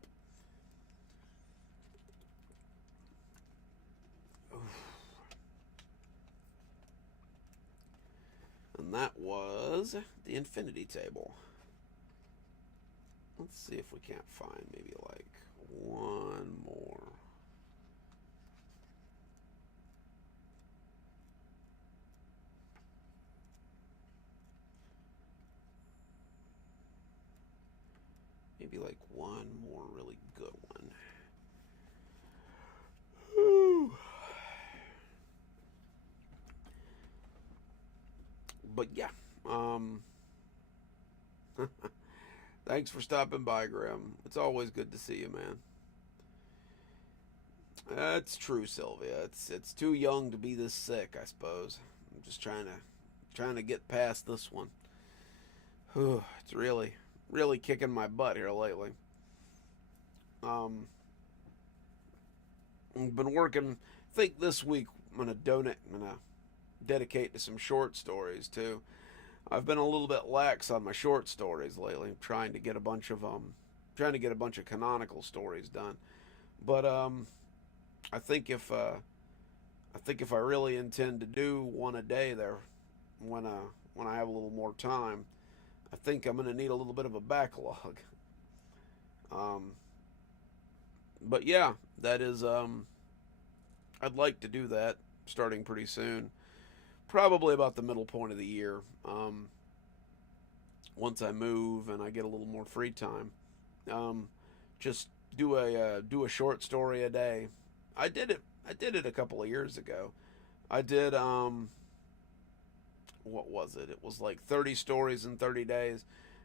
And that was the infinity table. Let's see if we can't find maybe like one more. Maybe like one more really good one. But yeah, thanks for stopping by, Grim. It's always good to see you, man. That's true, Sylvia. It's too young to be this sick, I suppose. I'm just trying to get past this one. It's really kicking my butt here lately. I've been working. I think this week I'm gonna dedicate to some short stories too. I've been a little bit lax on my short stories lately. I'm trying to get a bunch of canonical stories done. But I think if I really intend to do one a day there, when I have a little more time, I think I'm gonna need a little bit of a backlog. But yeah, that is I'd like to do that starting pretty soon. Probably about the middle point of the year. Once I move and I get a little more free time, just do a short story a day. I did it a couple of years ago. I did what was it? It was like 30 stories in 30 days,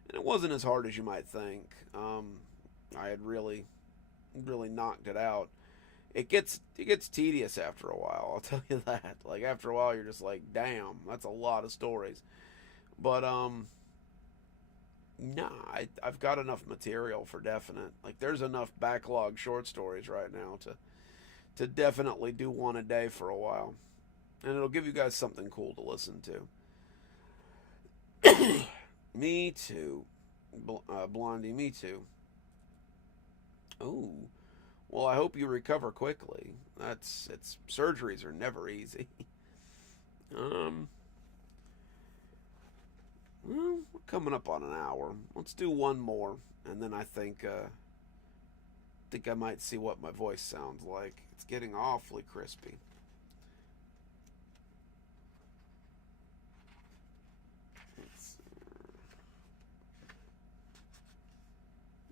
and it wasn't as hard as you might think. I had really knocked it out. It gets tedious after a while, I'll tell you that. Like after a while you're just like, damn, that's a lot of stories. But nah, I've got enough material for definite. Like there's enough backlog short stories right now to definitely do one a day for a while. And it'll give you guys something cool to listen to. Me too. Blondie, me too. Oh, Well, I hope you recover quickly. It's surgeries are never easy. um, well, we're coming up on an hour. Let's do one more, and then I think I might see what my voice sounds like. It's getting awfully crispy. Let's,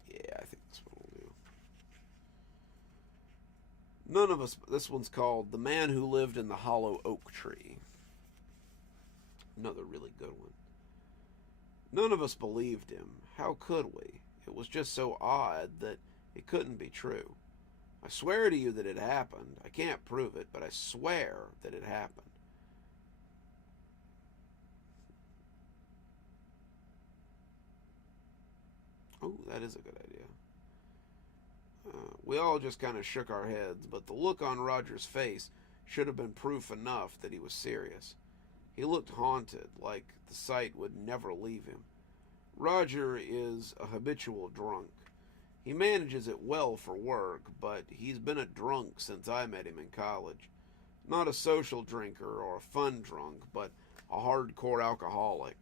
yeah, I think that's what we'll do. None of us. This one's called "The Man Who Lived in the Hollow Oak Tree." Another really good one. None of us believed him. How could we? It was just so odd that it couldn't be true. I swear to you that it happened. I can't prove it, but I swear that it happened. Oh, that is a good idea. We all just kind of shook our heads, but the look on Roger's face should have been proof enough that he was serious. He looked haunted, like the sight would never leave him. Roger is a habitual drunk. He manages it well for work, but he's been a drunk since I met him in college. Not a social drinker or a fun drunk, but a hardcore alcoholic.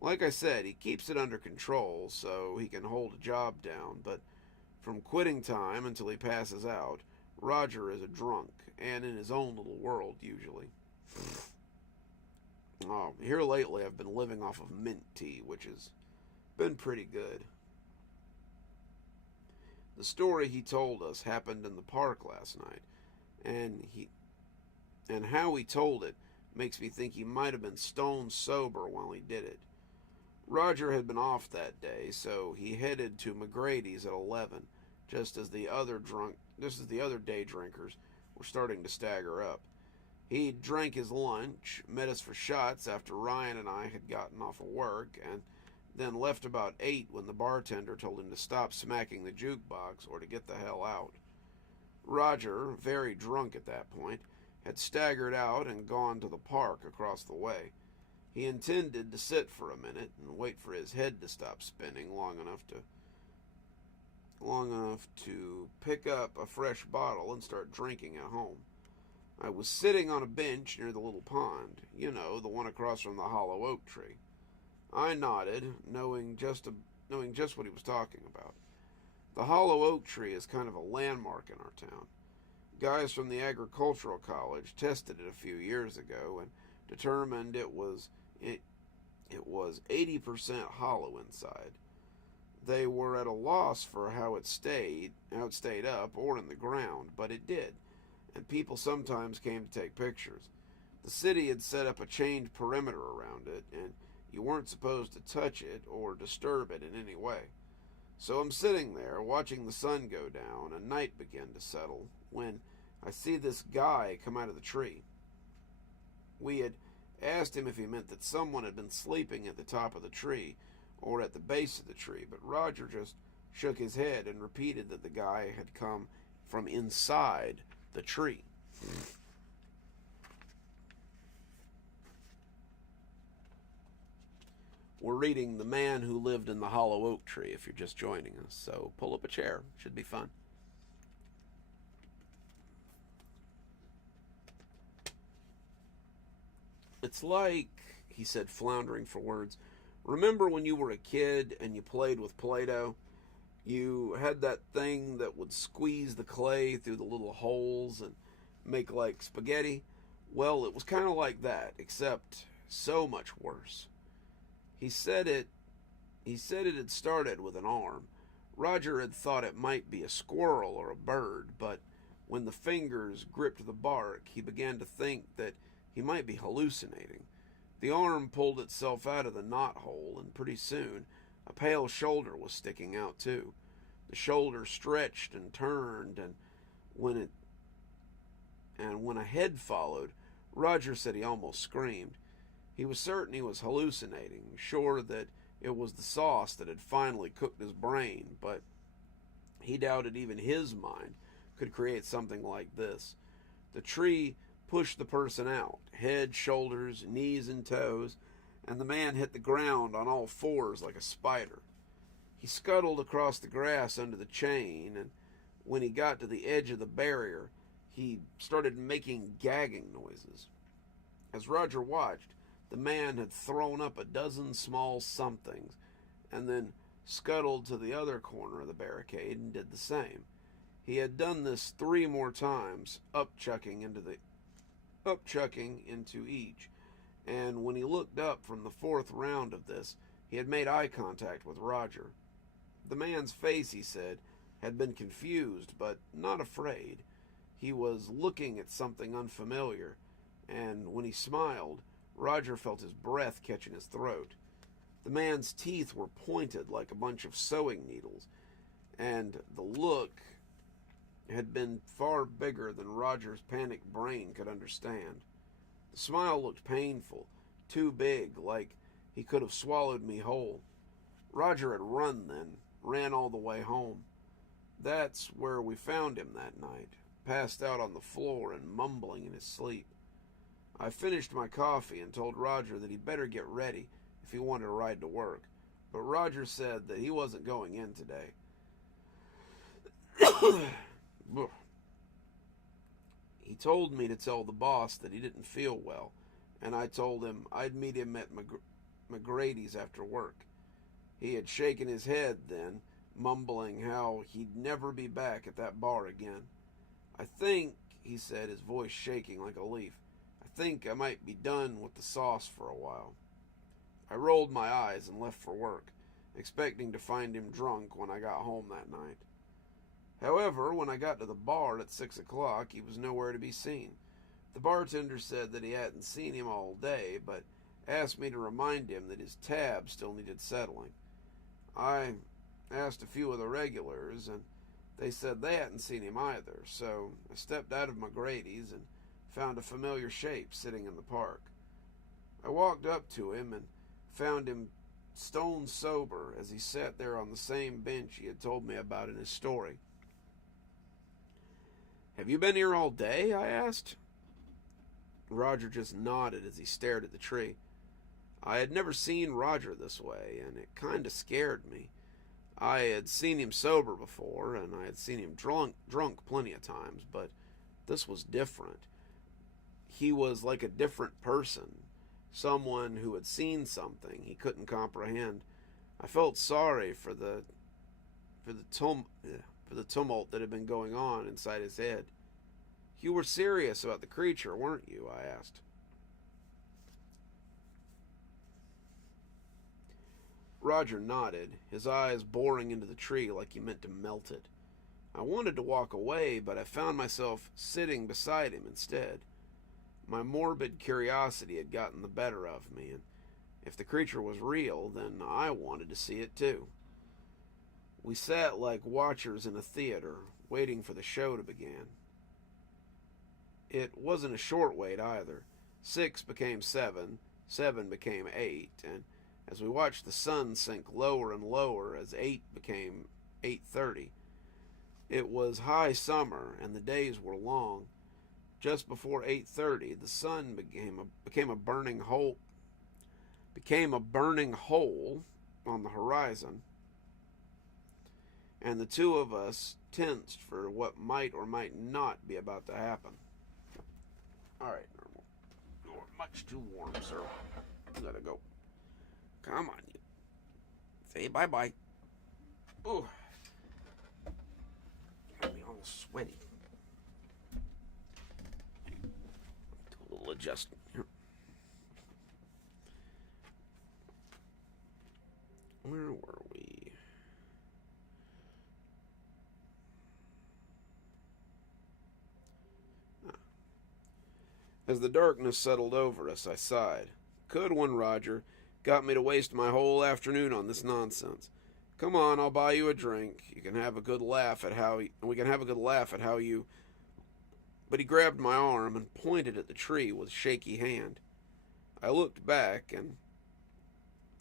Like I said, he keeps it under control so he can hold a job down, but from quitting time until he passes out, Roger is a drunk, and in his own little world, usually. Oh, here lately I've been living off of mint tea, which has been pretty good. The story he told us happened in the park last night, and how he told it makes me think he might have been stone sober while he did it. Roger had been off that day, so he headed to McGrady's at 11, just as the other day drinkers were starting to stagger up. He drank his lunch, met us for shots after Ryan and I had gotten off of work, and then left about 8 when the bartender told him to stop smacking the jukebox or to get the hell out. Roger, very drunk at that point, had staggered out and gone to the park across the way. He intended to sit for a minute and wait for his head to stop spinning long enough to pick up a fresh bottle and start drinking at home. I was sitting on a bench near the little pond, the one across from the hollow oak tree. I nodded, knowing just what he was talking about. The hollow oak tree is kind of a landmark in our town. Guys from the agricultural college tested it a few years ago and determined it was 80% hollow inside. They were at a loss for how it stayed up or in the ground, but it did, and people sometimes came to take pictures. The city had set up a chained perimeter around it, and you weren't supposed to touch it or disturb it in any way. So I'm sitting there watching the sun go down and night begin to settle when I see this guy come out of the tree. We had asked him if he meant that someone had been sleeping at the top of the tree or at the base of the tree, but Roger just shook his head and repeated that the guy had come from inside the tree. We're reading The Man Who Lived in the Hollow Oak Tree if you're just joining us, so pull up a chair. Should be fun. It's like, he said, floundering for words, remember when you were a kid and you played with Play-Doh? You had that thing that would squeeze the clay through the little holes and make like spaghetti? Well, it was kind of like that, except so much worse. He said it had started with an arm. Roger had thought it might be a squirrel or a bird, but when the fingers gripped the bark, he began to think that he might be hallucinating. The arm pulled itself out of the knothole, and pretty soon a pale shoulder was sticking out too. The shoulder stretched and turned, and when a head followed, Roger said he almost screamed. He was certain he was hallucinating, sure that it was the sauce that had finally cooked his brain, but he doubted even his mind could create something like this. The tree pushed the person out, head, shoulders, knees, and toes, and the man hit the ground on all fours like a spider. He scuttled across the grass under the chain, and When he got to the edge of the barrier, he started making gagging noises. As Roger watched, the man had thrown up a dozen small somethings and then scuttled to the other corner of the barricade and did the same. He had done this 3 more times, upchucking into each, and when he looked up from the 4th round of this, he had made eye contact with Roger. The man's face, he said, had been confused, but not afraid. He was looking at something unfamiliar, and when he smiled, Roger felt his breath catch in his throat. The man's teeth were pointed like a bunch of sewing needles, and the look had been far bigger than Roger's panicked brain could understand. The smile looked painful, too big, like he could have swallowed me whole. Roger had run then, ran all the way home. That's where we found him that night, passed out on the floor and mumbling in his sleep. I finished my coffee and told Roger that he'd better get ready if he wanted to ride to work, but Roger said that he wasn't going in today. He told me to tell the boss that he didn't feel well, and I told him I'd meet him at McGrady's after work. He had shaken his head then, mumbling how he'd never be back at that bar again. I think, he said, his voice shaking like a leaf, I think I might be done with the sauce for a while. I rolled my eyes and left for work, expecting to find him drunk when I got home that night. However, when I got to the bar at 6 o'clock, he was nowhere to be seen. The bartender said that he hadn't seen him all day, but asked me to remind him that his tab still needed settling. I asked a few of the regulars, and they said they hadn't seen him either, so I stepped out of McGrady's and found a familiar shape sitting in the park. I walked up to him and found him stone sober as he sat there on the same bench he had told me about in his story. "Have you been here all day?" I asked. Roger just nodded as he stared at the tree. I had never seen Roger this way, and it kind of scared me. I had seen him sober before, and I had seen him drunk plenty of times, but this was different. He was like a different person, someone who had seen something he couldn't comprehend. I felt sorry for the tumult that had been going on inside his head. "You were serious about the creature, weren't you?" I asked. Roger nodded, his eyes boring into the tree like he meant to melt it. I wanted to walk away, but I found myself sitting beside him instead. My morbid curiosity had gotten the better of me, and if the creature was real, then I wanted to see it too. We sat like watchers in a theater, waiting for the show to begin. It wasn't a short wait either. 6 became 7, 7 became 8, and as we watched the sun sink lower and lower as 8 became 8:30. It was high summer, and the days were long. Just before 8:30, the sun became a burning hole on the horizon, and the two of us tensed for what might or might not be about to happen. "All right, Normal. You're much too warm, sir. You gotta go. Come on, you. Say bye-bye." Ooh. Got me all sweaty. Do a little adjustment here. Where were we? As the darkness settled over us, I sighed. "Good one, Roger. Got me to waste my whole afternoon on this nonsense. Come on, I'll buy you a drink. We can have a good laugh at how you." But he grabbed my arm and pointed at the tree with a shaky hand. I looked back, and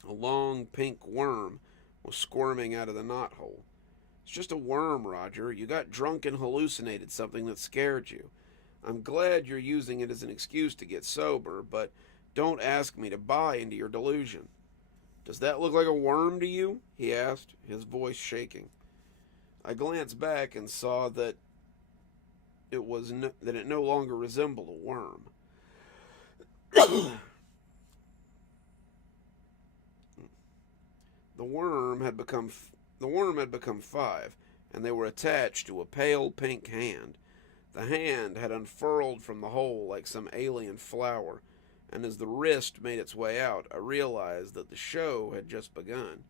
a long pink worm was squirming out of the knothole. "It's just a worm, Roger. You got drunk and hallucinated something that scared you. I'm glad you're using it as an excuse to get sober, but don't ask me to buy into your delusion." "Does that look like a worm to you?" he asked, his voice shaking. I glanced back and saw that it no longer resembled a worm. The worm had become the worm had become five, and they were attached to a pale pink hand. The hand had unfurled from the hole like some alien flower, and as the wrist made its way out, I realized that the show had just begun.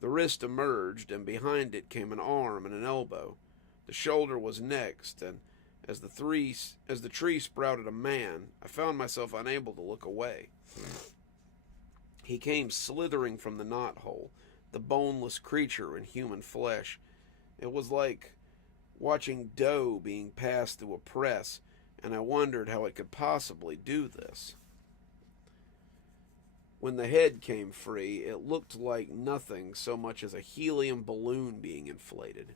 The wrist emerged, and behind it came an arm and an elbow. The shoulder was next, and as the tree sprouted a man, I found myself unable to look away. He came slithering from the knothole, the boneless creature in human flesh. It was like watching dough being passed through a press, and I wondered how it could possibly do this. When the head came free, it looked like nothing so much as a helium balloon being inflated.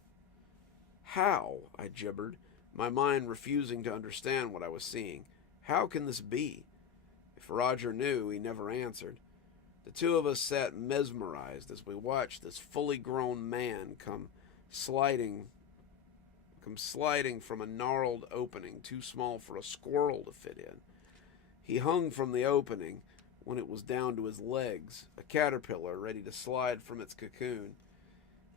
How? I gibbered, my mind refusing to understand what I was seeing. How can this be? If Roger knew, he never answered. The two of us sat mesmerized as we watched this fully grown man come sliding from a gnarled opening too small for a squirrel to fit in. He hung from the opening when it was down to his legs, a caterpillar ready to slide from its cocoon.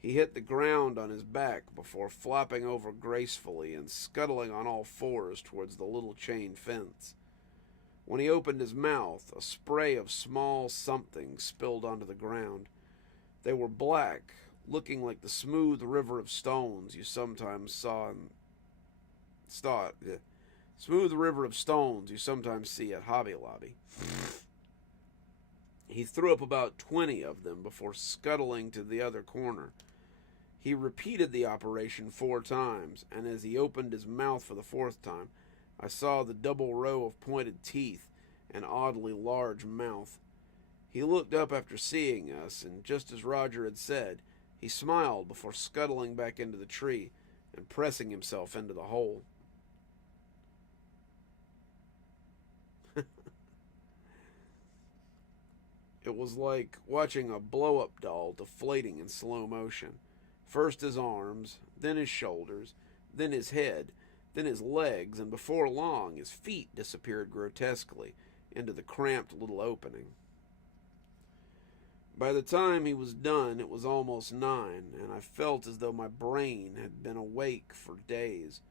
He hit the ground on his back before flopping over gracefully and scuttling on all fours towards the little chain fence. When he opened his mouth, a spray of small somethings spilled onto the ground. They were black, looking like the smooth river of stones you sometimes smooth river of stones you sometimes see at Hobby Lobby. He threw up about 20 of them before scuttling to the other corner. He repeated the operation 4 times, and as he opened his mouth for the 4th time, I saw the double row of pointed teeth and oddly large mouth. He looked up after seeing us, and just as Roger had said, he smiled before scuttling back into the tree and pressing himself into the hole. It was like watching a blow-up doll deflating in slow motion. First his arms, then his shoulders, then his head, then his legs, and before long his feet disappeared grotesquely into the cramped little opening. By the time he was done, it was almost 9, and I felt as though my brain had been awake for days.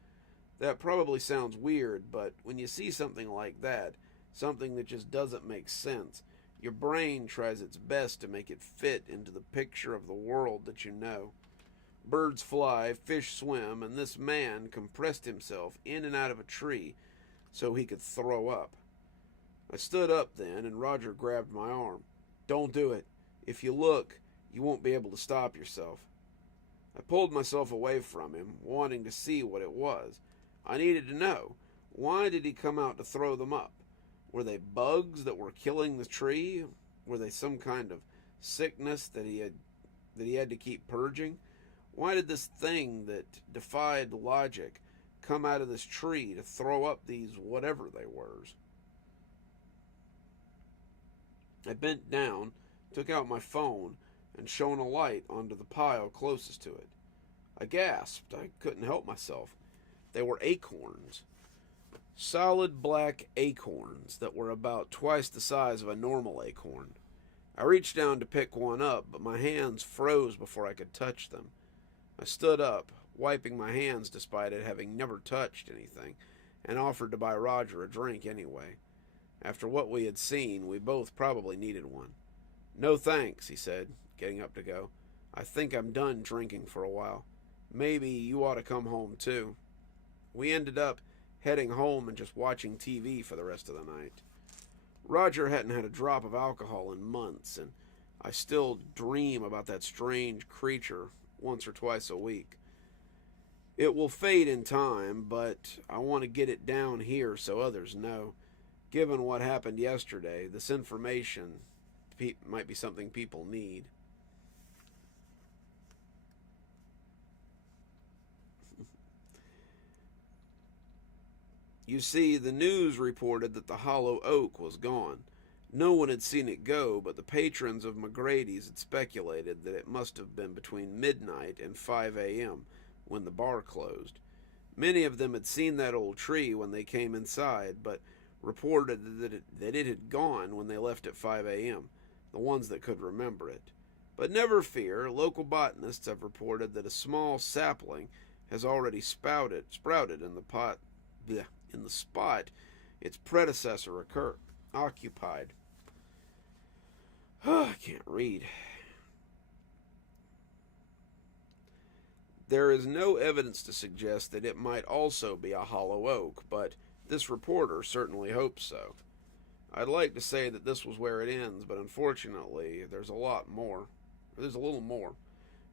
That probably sounds weird, but when you see something like that, something that just doesn't make sense, your brain tries its best to make it fit into the picture of the world that you know. Birds fly, fish swim, and this man compressed himself in and out of a tree so he could throw up. I stood up then, and Roger grabbed my arm. "Don't do it. If you look, you won't be able to stop yourself." I pulled myself away from him, wanting to see what it was. I needed to know. Why did he come out to throw them up? Were they bugs that were killing the tree? Were they some kind of sickness that he had to keep purging? Why did this thing that defied logic come out of this tree to throw up these whatever they were? I bent down, took out my phone, and shone a light onto the pile closest to it. I gasped. I couldn't help myself. They were acorns. Solid black acorns that were about twice the size of a normal acorn. I reached down to pick one up, but my hands froze before I could touch them. I stood up, wiping my hands despite it having never touched anything, and offered to buy Roger a drink anyway. After what we had seen, we both probably needed one. "No thanks," he said, getting up to go. "I think I'm done drinking for a while. Maybe you ought to come home too." We ended up heading home and just watching TV for the rest of the night. Roger hadn't had a drop of alcohol in months, and I still dream about that strange creature once or twice a week. It will fade in time, but I want to get it down here so others know. Given what happened yesterday, this information might be something people need. You see, the news reported that the hollow oak was gone, No one had seen it go, but the patrons of McGrady's had speculated that it must have been between midnight and 5 a.m. when the bar closed. Many of them had seen that old tree when they came inside, but reported that it had gone when they left at 5 a.m., the ones that could remember it. But never fear, local botanists have reported that a small sapling has already sprouted in the spot its predecessor occupied. I can't read. There is no evidence to suggest that it might also be a hollow oak, but this reporter certainly hopes so. I'd like to say that this was where it ends, but unfortunately, there's a little more.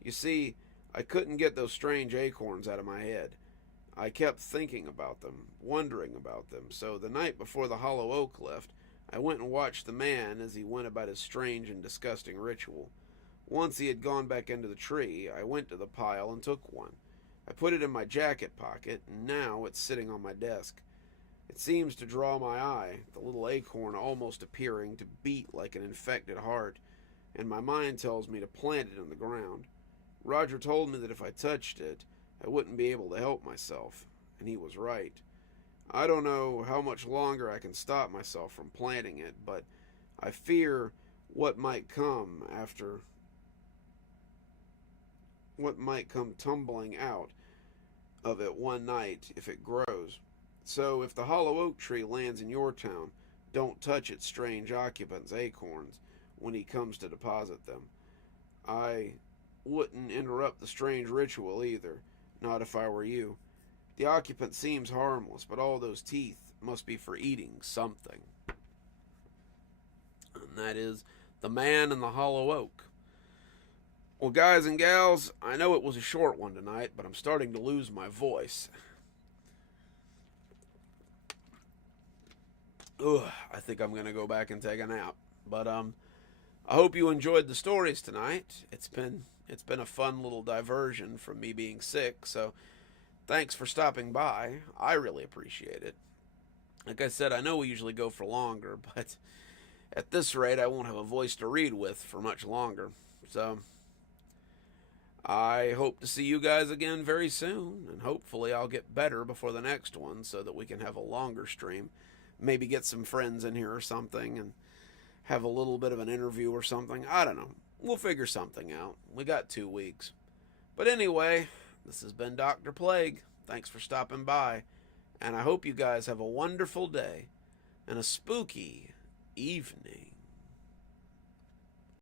You see, I couldn't get those strange acorns out of my head. I kept thinking about them, wondering about them, so the night before the hollow oak left, I went and watched the man as he went about his strange and disgusting ritual. Once he had gone back into the tree, I went to the pile and took one. I put it in my jacket pocket, and now it's sitting on my desk. It seems to draw my eye, the little acorn almost appearing to beat like an infected heart, and my mind tells me to plant it in the ground. Roger told me that if I touched it, I wouldn't be able to help myself, and he was right. I don't know how much longer I can stop myself from planting it, but I fear what might come tumbling out of it one night if it grows. So if the hollow oak tree lands in your town, don't touch its strange occupant's acorns when he comes to deposit them. I wouldn't interrupt the strange ritual either, not if I were you. The occupant seems harmless, but all those teeth must be for eating something. And that is The Man in the Hollow Oak. Well, guys and gals, I know it was a short one tonight, but I'm starting to lose my voice. I think I'm going to go back and take a nap. But I hope you enjoyed the stories tonight. It's been a fun little diversion from me being sick, so thanks for stopping by. I really appreciate it. Like I said, I know we usually go for longer, but at this rate, I won't have a voice to read with for much longer. So I hope to see you guys again very soon, and hopefully I'll get better before the next one so that we can have a longer stream. Maybe get some friends in here or something and have a little bit of an interview or something. I don't know. We'll figure something out. We got 2 weeks. But anyway, this has been Dr. Plague. Thanks for stopping by. And I hope you guys have a wonderful day and a spooky evening.